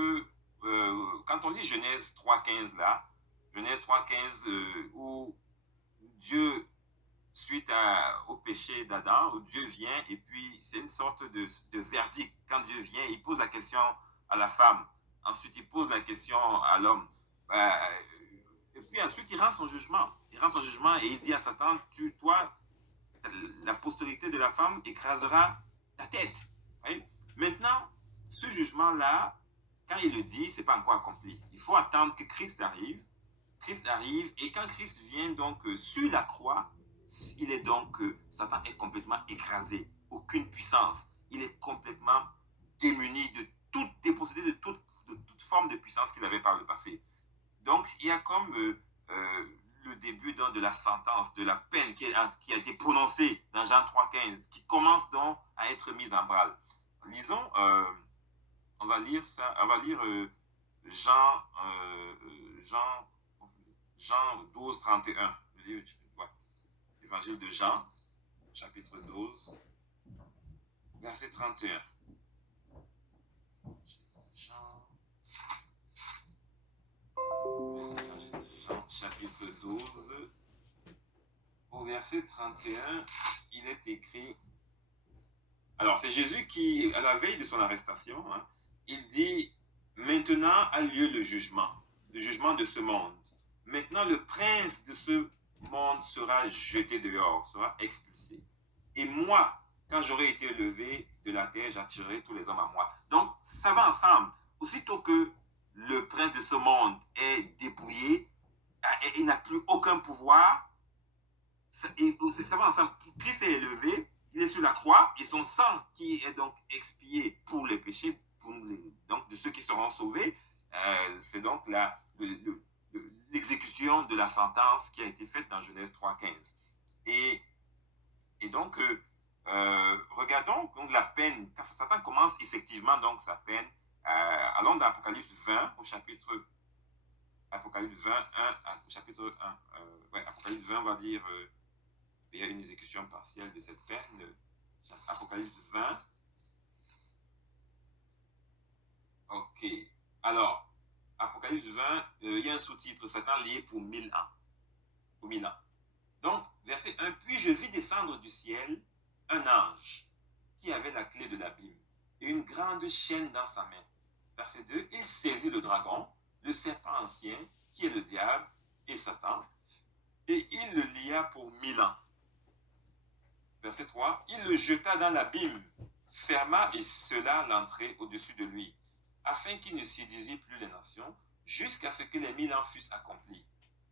quand on lit Genèse 3.15 là, Genèse 3.15 où Dieu, suite au péché d'Adam, où Dieu vient et puis c'est une sorte de verdict. Quand Dieu vient, il pose la question à la femme. Ensuite, il pose la question à l'homme. Et puis ensuite, il rend son jugement. Il rend son jugement et il dit à Satan, toi, la postérité de la femme écrasera ta tête. Oui? Maintenant, ce jugement-là, quand il le dit, ce n'est pas encore accompli. Il faut attendre que Christ arrive. Christ arrive et quand Christ vient donc sur la croix, il est donc, Satan est complètement écrasé. Aucune puissance. Il est complètement démuni dépossédé de toute forme de puissance qu'il avait par le passé. Donc, il y a comme le début donc, de la sentence, de la peine qui a été prononcée dans Jean 3.15, qui commence donc à être mise en branle. Lisons, on va lire ça, on va lire Jean 12.31. L'évangile de Jean, chapitre 12, verset 31. Jean, chapitre 12, au verset 31, il est écrit... Alors, c'est Jésus qui, à la veille de son arrestation, il dit, maintenant a lieu le jugement de ce monde. Maintenant, le prince de ce monde sera jeté dehors, sera expulsé. Et moi, quand j'aurai été élevé de la terre, j'attirerai tous les hommes à moi. Donc, ça va ensemble. Aussitôt que le prince de ce monde est dépouillé, il n'a plus aucun pouvoir, ça va ensemble. Christ est élevé, il est sur la croix, et son sang qui est donc expié pour les péchés, donc de ceux qui seront sauvés, c'est donc l'exécution de la sentence qui a été faite dans Genèse 3.15. Et donc, regardons donc la peine, quand Satan commence effectivement donc sa peine, allons dans Apocalypse 20, au chapitre Apocalypse 20, 1, au chapitre 1, Apocalypse 20, on va dire, il y a une exécution partielle de cette peine, Apocalypse 20. Ok, alors, Apocalypse 20, il y a un sous-titre, Satan lié pour 1000 ans. Pour 1000 ans. Donc, verset 1, puis je vis descendre du ciel un ange qui avait la clé de l'abîme et une grande chaîne dans sa main. Verset 2, il saisit le dragon, le serpent ancien, qui est le diable et Satan, et il le lia pour 1000 ans. Verset 3, il le jeta dans l'abîme, ferma et scella l'entrée au-dessus de lui, afin qu'il ne séduisît plus les nations, jusqu'à ce que les 1000 ans fussent accomplis.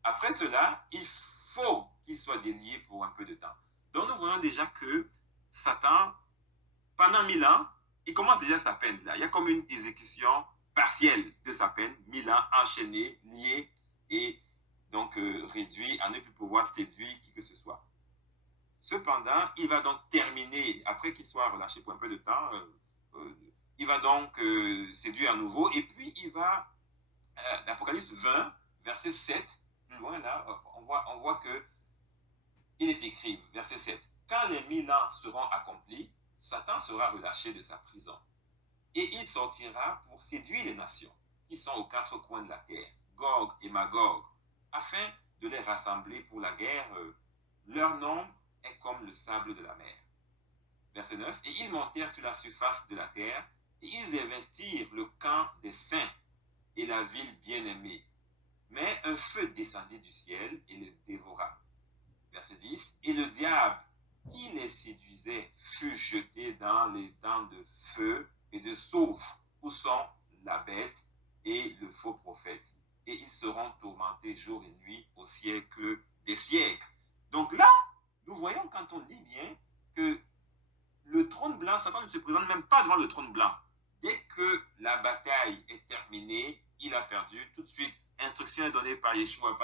Après cela, il faut qu'il soit délié pour un peu de temps. Donc nous voyons déjà que Satan, pendant 1000 ans, il commence déjà sa peine. Là. Il y a comme une exécution partielle de sa peine, 1000 ans enchaîné, lié et donc réduit à ne plus pouvoir séduire qui que ce soit. Cependant, il va donc terminer, après qu'il soit relâché pour un peu de temps, il va donc séduire à nouveau et puis il va, l'Apocalypse 20, verset 7, plus loin là, on voit que il est écrit, verset 7, quand les 1000 ans seront accomplis, Satan sera relâché de sa prison et il sortira pour séduire les nations qui sont aux quatre coins de la terre, Gog et Magog, afin de les rassembler pour la guerre Leur nombre est comme le sable de la mer. Verset 9. Et ils montèrent sur la surface de la terre, et ils investirent le camp des saints et la ville bien-aimée. Mais un feu descendit du ciel et les dévora. Verset 10. Et le diable qui les séduisait fut jeté dans les dents de feu et de soufre, où sont la bête et le faux prophète. Et ils seront tourmentés jour et nuit au siècle des siècles. Donc là, nous voyons quand on lit bien que le trône blanc, Satan ne se présente même pas devant le trône blanc. Dès que la bataille est terminée, il a perdu. Tout de suite, instruction est donnée par Yeshua,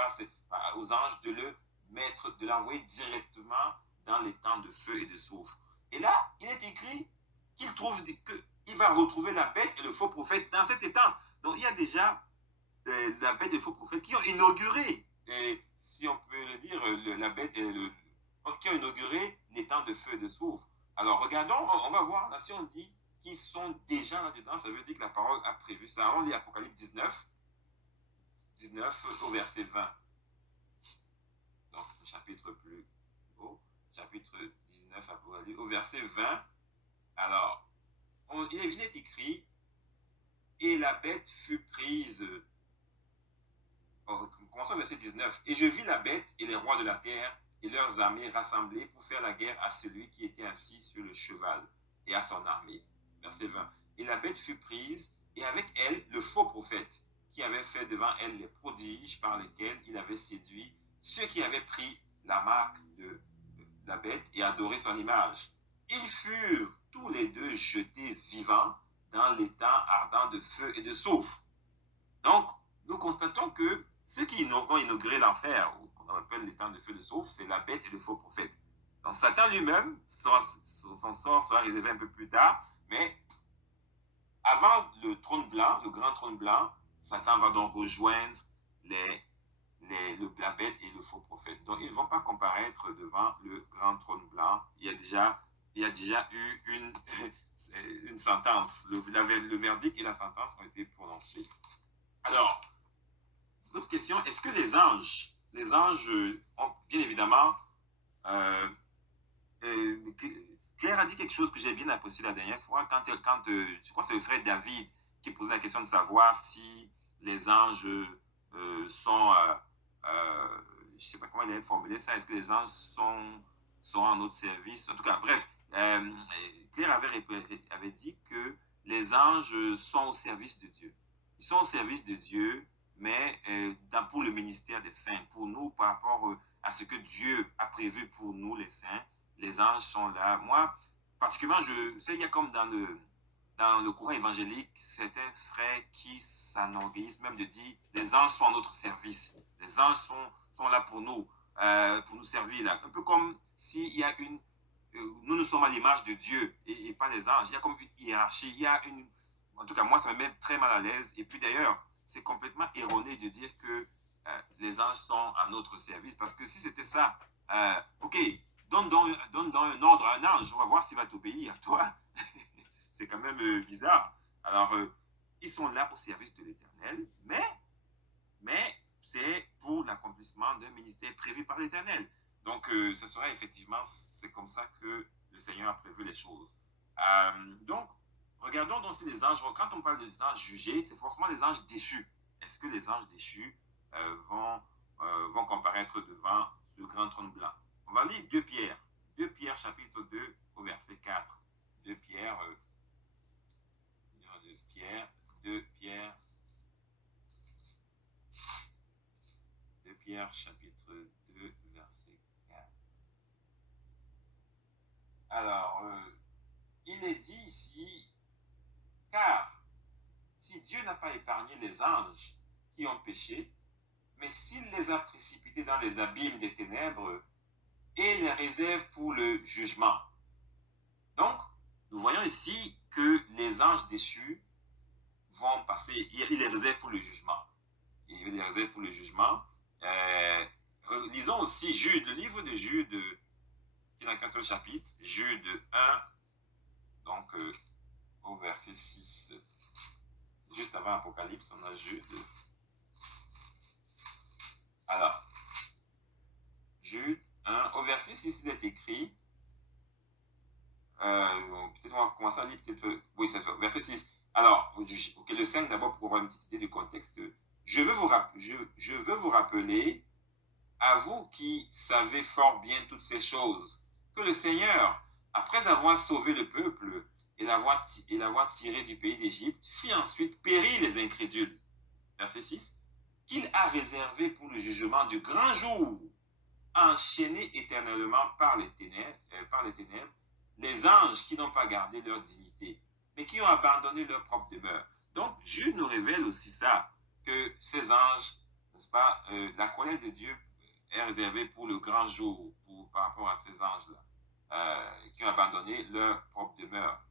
aux anges de le mettre, de l'envoyer directement dans les temps de feu et de soufre. Et là, il est écrit qu'il va retrouver la bête et le faux prophète dans cet état. Donc il y a déjà la bête et le faux prophète qui ont inauguré, si on peut le dire, la bête et qui ont inauguré les temps de feu et de soufre. Alors regardons, on va voir, là, si on dit qu'ils sont déjà là-dedans, ça veut dire que la parole a prévu ça. On lit Apocalypse 19 au verset 20. Donc, le chapitre plus haut, chapitre 19, Apocalypse, au verset 20. Alors, il est écrit, et la bête fut prise. Commençons au verset 19. Et je vis la bête et les rois de la terre et leurs armées rassemblés pour faire la guerre à celui qui était assis sur le cheval et à son armée. Verset 20. Et la bête fut prise, et avec elle le faux prophète, qui avait fait devant elle les prodiges par lesquels il avait séduit ceux qui avaient pris la marque de la bête et adoré son image. Ils furent tous les deux jetés vivants dans l'étang ardent de feu et de soufre. Donc, nous constatons que ceux qui vont inaugurer l'enfer, ou qu'on appelle les temps de feu de soufre, c'est la bête et le faux prophète. Donc, Satan lui-même, son sort sera réservé un peu plus tard, mais avant le trône blanc, le grand trône blanc, Satan va donc rejoindre la bête et le faux prophète. Donc, ils ne vont pas comparaître devant le grand trône blanc. Il y a déjà eu une sentence. Le verdict et la sentence ont été prononcés. Alors, autre question, est-ce que les anges ont bien évidemment, Claire a dit quelque chose que j'ai bien apprécié la dernière fois, quand je crois que c'est le frère David qui posait la question de savoir si les anges sont, je ne sais pas comment il avait formulé ça, est-ce que les anges sont en notre service, en tout cas, bref, Claire avait dit que les anges sont au service de Dieu. Ils sont au service de Dieu, mais pour le ministère des saints, pour nous, par rapport à ce que Dieu a prévu pour nous, les saints, les anges sont là. Moi, particulièrement, il y a comme dans le courant évangélique, certains frères qui s'enorgueillissent même de dire les anges sont à notre service. Les anges sont là pour nous servir. Là. Un peu comme s'il y a nous sommes à l'image de Dieu et pas les anges. Il y a comme une hiérarchie. En tout cas, moi, ça me met très mal à l'aise. Et puis d'ailleurs, c'est complètement erroné de dire que les anges sont à notre service. Parce que si c'était ça, ok, donne donc un ordre à un ange, on va voir s'il va t'obéir, toi. C'est quand même bizarre. Alors, ils sont là au service de l'Éternel, mais c'est pour l'accomplissement d'un ministère prévu par l'Éternel. Donc, ce sera effectivement, c'est comme ça que le Seigneur a prévu les choses. Donc, regardons donc si les anges, quand on parle des anges jugés, c'est forcément les anges déchus. Est-ce que les anges déchus vont comparaître devant ce grand trône blanc? On va lire 2 Pierre. 2 Pierre chapitre 2 au verset 4. 2 Pierre, 2 Pierre chapitre 2 verset 4. Alors, il est dit ici, car si Dieu n'a pas épargné les anges qui ont péché, mais s'il les a précipités dans les abîmes des ténèbres et les réserve pour le jugement. Donc, nous voyons ici que les anges déchus vont passer, il les réserve pour le jugement. Il les réserve pour le jugement. Lisons aussi Jude, le livre de Jude, qui est dans le 4e chapitre, Jude 1, donc au verset 6. Juste avant Apocalypse, on a Jude. Alors, Jude 1, au verset 6, il est écrit, peut-être on va commencer à lire, peut-être, oui, c'est ça, verset 6. Alors, ok, le 5 d'abord pour avoir une petite idée du contexte. Je veux vous rappeler, à vous qui savez fort bien toutes ces choses, que le Seigneur, après avoir sauvé le peuple et l'avoir tiré du pays d'Égypte, fit ensuite périr les incrédules. Verset 6. Qu'il a réservé pour le jugement du grand jour, enchaînés éternellement par les ténèbres, les anges qui n'ont pas gardé leur dignité, mais qui ont abandonné leur propre demeure. Donc, Dieu nous révèle aussi ça, que ces anges, n'est-ce pas, la colère de Dieu est réservée pour le grand jour, par rapport à ces anges-là, qui ont abandonné leur propre demeure.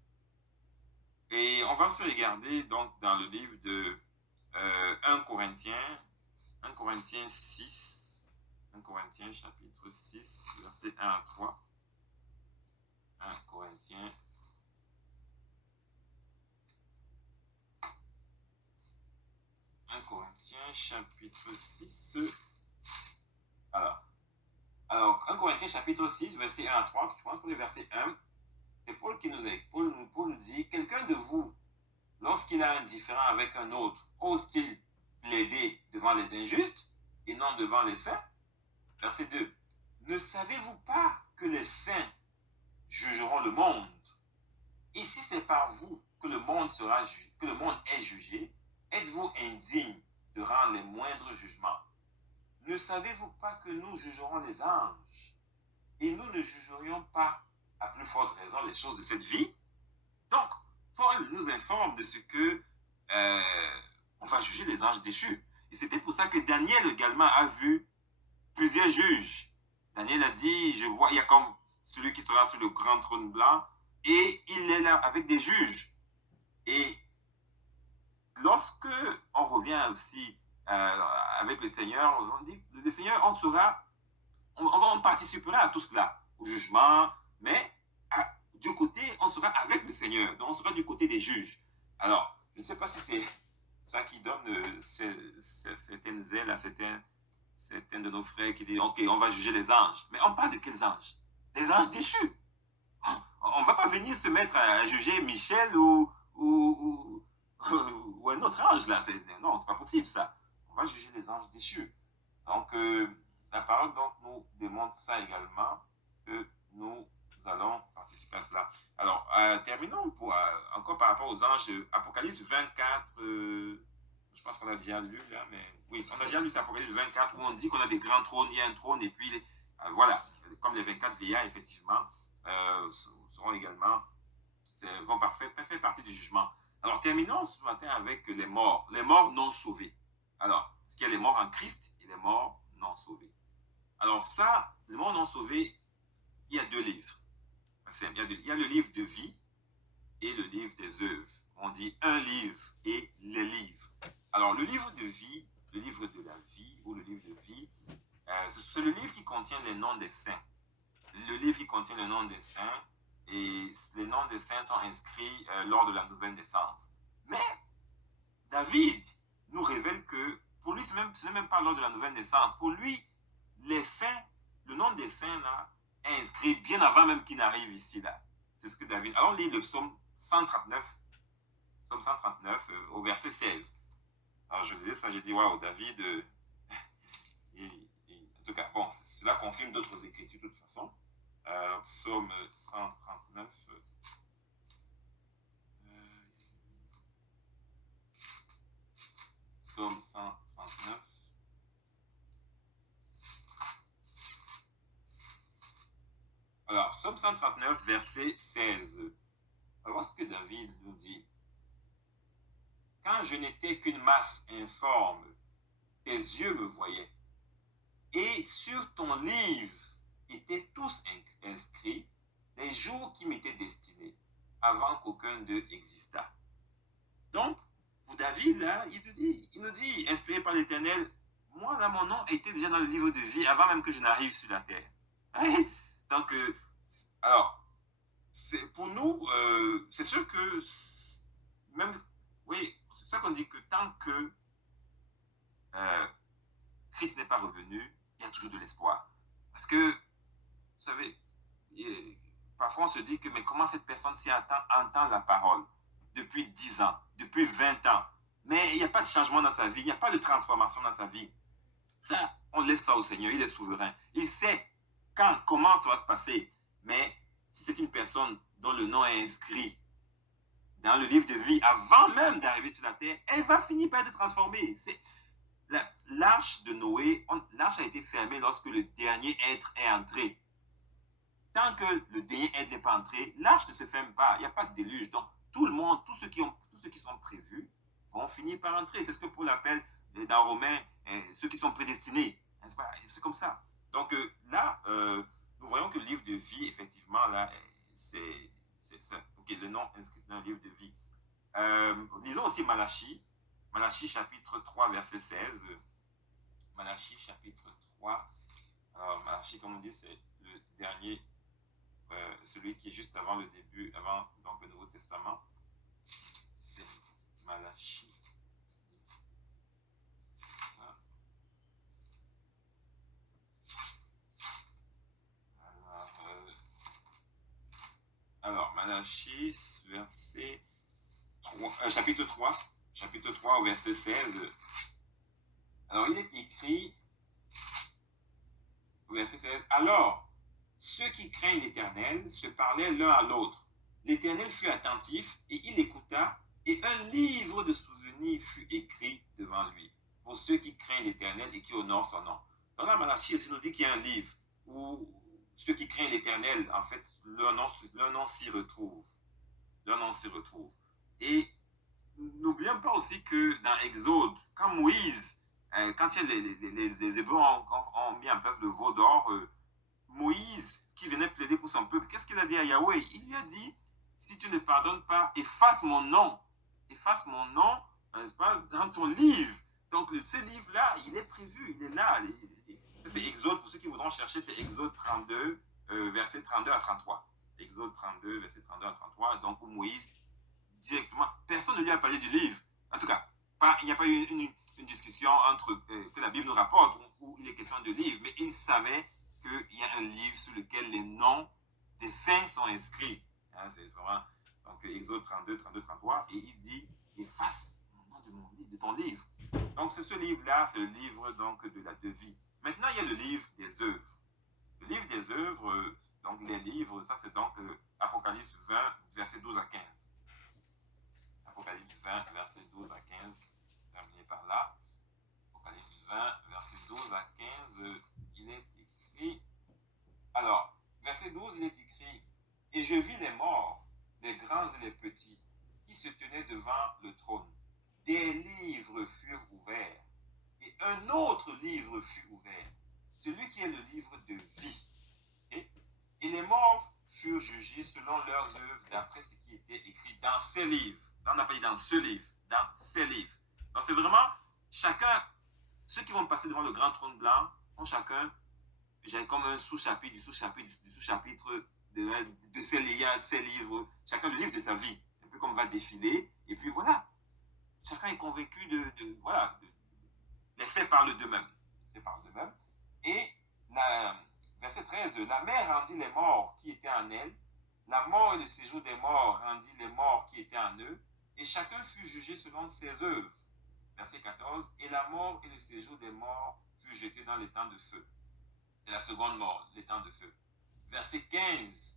Et on va se regarder donc dans le livre de 1 Corinthiens 6, 1 Corinthiens chapitre 6, versets 1 à 3. 1 Corinthiens. 1 Corinthiens chapitre 6. Alors 1 Corinthiens chapitre 6, verset 1 à 3, je pense pour le verset 1, c'est Paul qui nous aide. Paul nous dit, quelqu'un de vous, lorsqu'il a un différend avec un autre, ose-t-il plaider devant les injustes et non devant les saints? Verset 2. Ne savez-vous pas que les saints jugeront le monde? Et si c'est par vous que le monde est jugé, êtes-vous indigne de rendre les moindres jugements? Ne savez-vous pas que nous jugerons les anges? Et nous ne jugerions pas, à plus forte raison, les choses de cette vie? Donc, Paul nous informe de ce que on va juger les anges déchus. Et c'était pour ça que Daniel également a vu plusieurs juges. Daniel a dit, je vois, il y a comme celui qui sera sur le grand trône blanc, et il est là avec des juges. Et lorsque on revient aussi avec le Seigneur, on dit, le Seigneur, on participera à tout cela, au jugement, mais du côté, on sera avec le Seigneur, donc on sera du côté des juges. Alors, je ne sais pas si c'est ça qui donne certaines ailes à certains de nos frères qui disent, ok, on va juger les anges. Mais on parle de quels anges? Des anges déchus. On ne va pas venir se mettre à juger Michel ou un autre ange là. Non, c'est pas possible ça. On va juger les anges déchus. Donc, la parole donc, nous démontre ça également, que nous allons participer à cela. Alors, terminons encore par rapport aux anges. Apocalypse 24, je pense qu'on a déjà lu là, mais oui, on a déjà lu Apocalypse 24 où on dit qu'on a des grands trônes, il y a un trône, et puis voilà, comme les 24 vieillards, effectivement, seront également, vont faire partie du jugement. Alors, terminons ce matin avec les morts non sauvés. Alors, parce qu'il y a les morts en Christ et les morts non sauvés. Alors ça, les morts non sauvés, il y a deux livres. Il y a le livre de vie et le livre des œuvres. On dit un livre et les livres. Alors le livre de vie, le livre de la vie ou le livre de vie, c'est le livre qui contient les noms des saints. Le livre qui contient les noms des saints, et les noms des saints sont inscrits lors de la nouvelle naissance. Mais David nous révèle que pour lui, ce n'est même pas lors de la nouvelle naissance. Pour lui, les saints, le nom des saints là, est inscrit bien avant même qu'il n'arrive ici là. C'est ce que David. Alors on lit le psaume 139, au verset 16. Alors je disais ça, j'ai dit waouh, David, en tout cas, bon, cela confirme d'autres écritures de toute façon. Psaume 139. Psaume 139. Alors, Psaume 139, verset 16. On va voir ce que David nous dit. Quand je n'étais qu'une masse informe, tes yeux me voyaient. Et sur ton livre étaient tous inscrits les jours qui m'étaient destinés, avant qu'aucun d'eux existât. Donc, pour David, là, il nous dit, inspiré par l'Éternel, moi, là, mon nom était déjà dans le livre de vie avant même que je n'arrive sur la terre. Donc, alors, pour nous, c'est sûr que même, oui, c'est ça qu'on dit que tant que Christ n'est pas revenu, il y a toujours de l'espoir. Parce que savez, parfois on se dit que mais comment cette personne-ci entend la parole depuis 10 ans, depuis 20 ans, mais il n'y a pas de changement dans sa vie, il n'y a pas de transformation dans sa vie. Ça, on laisse ça au Seigneur, il est souverain. Il sait quand, comment ça va se passer. Mais si c'est une personne dont le nom est inscrit dans le livre de vie avant même d'arriver sur la terre, elle va finir par être transformée. L'arche de Noé, l'arche a été fermée lorsque le dernier être est entré. Tant que le dernier être n'est pas entré, l'arche ne se ferme pas. Il n'y a pas de déluge. Donc, tout le monde, tous ceux qui sont prévus, vont finir par entrer. C'est ce que Paul appelle dans Romains ceux qui sont prédestinés. C'est comme ça. Donc là, nous voyons que le livre de vie, effectivement, là, c'est okay, le nom inscrit dans le livre de vie. Lisons aussi Malachie. Malachie chapitre 3, verset 16. Malachie chapitre 3. Alors, Malachie, comme on dit, c'est le dernier, celui qui est juste avant le début, avant donc, le Nouveau Testament. Malachie. Alors, Malachie, verset 3, chapitre 3, au verset 16. Alors, il est écrit, au verset 16, alors, ceux qui craignent l'Éternel se parlaient l'un à l'autre. L'Éternel fut attentif et il écouta, et un livre de souvenirs fut écrit devant lui, pour ceux qui craignent l'Éternel et qui honorent son nom. Dans la Malachie aussi nous dit qu'il y a un livre où ceux qui craignent l'Éternel, en fait, leur nom s'y retrouve. Leur nom s'y retrouve. Et n'oublions pas aussi que dans Exode, quand Moïse, quand les Hébreux ont mis en place le veau d'or, Moïse, qui venait plaider pour son peuple, qu'est-ce qu'il a dit à Yahweh? Il lui a dit, si tu ne pardonnes pas, efface mon nom, n'est-ce pas, dans ton livre. Donc ce livre-là, il est prévu, il est là. C'est Exode, pour ceux qui voudront chercher, c'est Exode 32, verset 32 à 33. Exode 32, verset 32 à 33, donc où Moïse, directement, personne ne lui a parlé du livre. En tout cas, il n'y a pas eu une discussion que la Bible nous rapporte, où il est question de livre, mais il savait qu'il y a un livre sur lequel les noms des saints sont inscrits. Hein, c'est vraiment, donc Exode 32, 32, 33, et il dit, efface le nom de ton livre. Donc c'est ce livre-là, c'est le livre donc, de la devise. Maintenant, il y a le livre des œuvres. Le livre des œuvres, donc les livres, ça c'est donc Apocalypse 20, verset 12 à 15. Apocalypse 20, verset 12 à 15, terminé par là. Apocalypse 20, verset 12 à 15, il est écrit. Alors, verset 12, il est écrit, et je vis les morts, les grands et les petits, qui se tenaient devant le trône. Des livres furent ouverts, et un autre livre fut ouvert, celui qui est le livre de vie. Et les morts furent jugés selon leurs œuvres, d'après ce qui était écrit dans ces livres. Là, on n'a pas dit dans ce livre, dans ces livres. Donc, c'est vraiment chacun, ceux qui vont passer devant le grand trône blanc, ont chacun, j'ai comme un sous-chapitre, du sous-chapitre de ces livres, chacun le livre de sa vie, un peu comme va défiler, et puis voilà. Chacun est convaincu voilà, les faits parlent d'eux-mêmes. Les faits parlent d'eux-mêmes. Et verset 13, la mer rendit les morts qui étaient en elle, la mort et le séjour des morts rendit les morts qui étaient en eux, et chacun fut jugé selon ses œuvres. Verset 14, et la mort et le séjour des morts furent jetés dans l'étang de feu. C'est la seconde mort, l'étang de feu. Verset 15,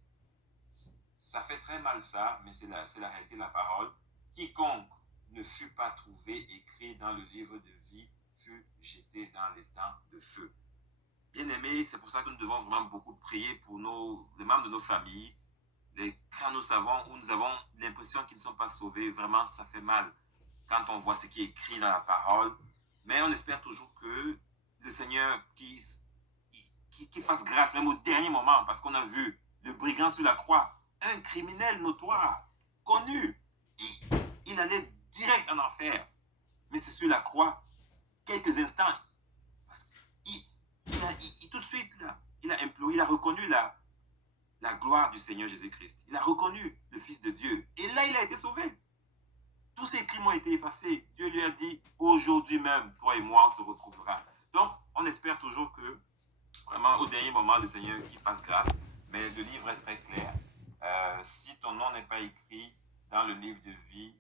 ça fait très mal ça, mais c'est la réalité de la parole. Quiconque ne fut pas trouvé écrit dans le livre de vie fut jeté dans l'étang de feu. Bien-aimés, c'est pour ça que nous devons vraiment beaucoup prier pour les membres de nos familles. Quand nous avons l'impression qu'ils ne sont pas sauvés, vraiment, ça fait mal quand on voit ce qui est écrit dans la parole. Mais on espère toujours que le Seigneur qui fasse grâce, même au dernier moment, parce qu'on a vu le brigand sur la croix, un criminel notoire, connu. Il allait direct en enfer. Mais c'est sur la croix, quelques instants, parce qu'il tout de suite, là, il a imploré, il a reconnu la gloire du Seigneur Jésus-Christ. Il a reconnu le Fils de Dieu. Et là, il a été sauvé. Tous ses crimes ont été effacés. Dieu lui a dit, aujourd'hui même, toi et moi, on se retrouvera. Donc, on espère toujours que vraiment au dernier moment, le Seigneur qui fasse grâce. Mais le livre est très clair. Si ton nom n'est pas écrit dans le livre de vie,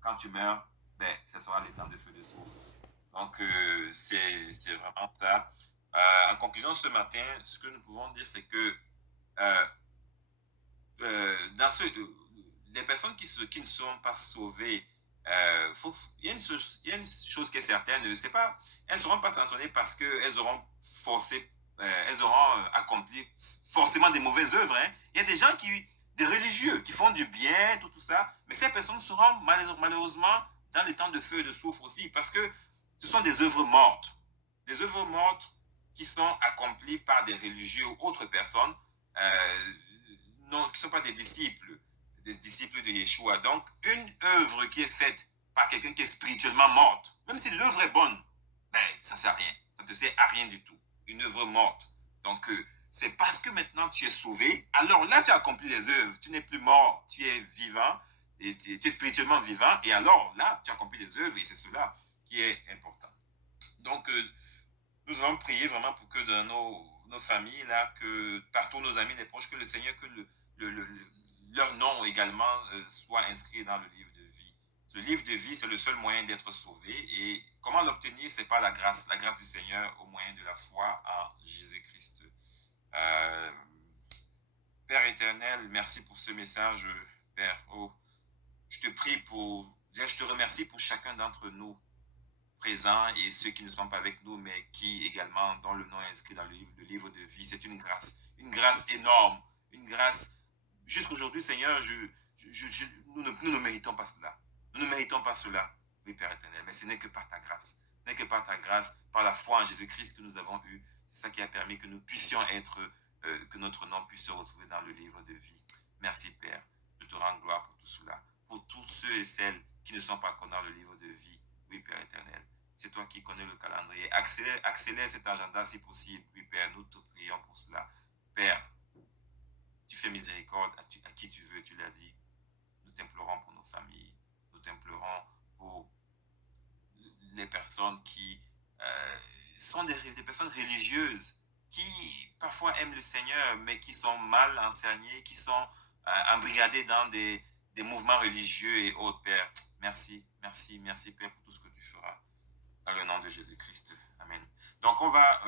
quand tu meurs, ben, ce sera le temps de feu de soufre. Donc, c'est vraiment ça. En conclusion, ce matin, ce que nous pouvons dire, c'est que euh, les personnes qui ne sont pas sauvées, il y a une chose qui est certaine, c'est pas, elles ne seront pas sanctionnées parce qu'elles auront forcé, elles auront accompli forcément des mauvaises œuvres. Hein. Il y a des religieux qui font du bien, tout ça, mais ces personnes seront malheureusement dans les temps de feu et de soufre aussi, parce que ce sont des œuvres mortes. Des œuvres mortes qui sont accomplies par des religieux ou autres personnes non, qui ne sont pas des disciples de Yeshua. Donc, une œuvre qui est faite par quelqu'un qui est spirituellement morte, même si l'œuvre est bonne, ben, ça ne sert à rien. Ça ne te sert à rien du tout. Une œuvre morte. Donc, c'est parce que maintenant tu es sauvé, alors là tu as accompli les œuvres. Tu n'es plus mort, tu es vivant, et tu es spirituellement vivant, et alors là tu as accompli les œuvres, et c'est cela qui est important. Donc, nous allons prier vraiment pour que dans nos familles, là, que partout nos amis, les proches, que le Seigneur, que leur nom également soit inscrit dans le livre de vie. Ce livre de vie, c'est le seul moyen d'être sauvé. Et comment l'obtenir? C'est par la grâce du Seigneur au moyen de la foi en Jésus-Christ. Euh, Père éternel, merci pour ce message, Père. Oh, je te prie je te remercie pour chacun d'entre nous présents et ceux qui ne sont pas avec nous, mais qui également, dont le nom est inscrit dans le livre de vie. C'est une grâce énorme, une grâce. Jusqu'aujourd'hui, Seigneur, nous ne méritons pas cela. Nous ne méritons pas cela, oui, Père éternel, mais ce n'est que par ta grâce. Ce n'est que par ta grâce, par la foi en Jésus-Christ que nous avons eu. C'est ça qui a permis que nous puissions que notre nom puisse se retrouver dans le livre de vie. Merci, Père. Je te rends gloire pour tout cela. Pour tous ceux et celles qui ne sont pas encore dans le livre de vie. Oui, Père éternel. C'est toi qui connais le calendrier. Accélère cet agenda si possible. Oui, Père, nous te prions pour cela. Père, tu fais miséricorde à qui tu veux, tu l'as dit. Nous t'implorons pour nos familles. Nous t'implorons pour les personnes qui sont des personnes religieuses qui parfois aiment le Seigneur, mais qui sont mal enseignées, qui sont embrigadées dans des mouvements religieux et autres, Père. Merci, merci, merci, Père, pour tout ce que tu feras. Dans le nom de Jésus-Christ. Amen. Donc, on va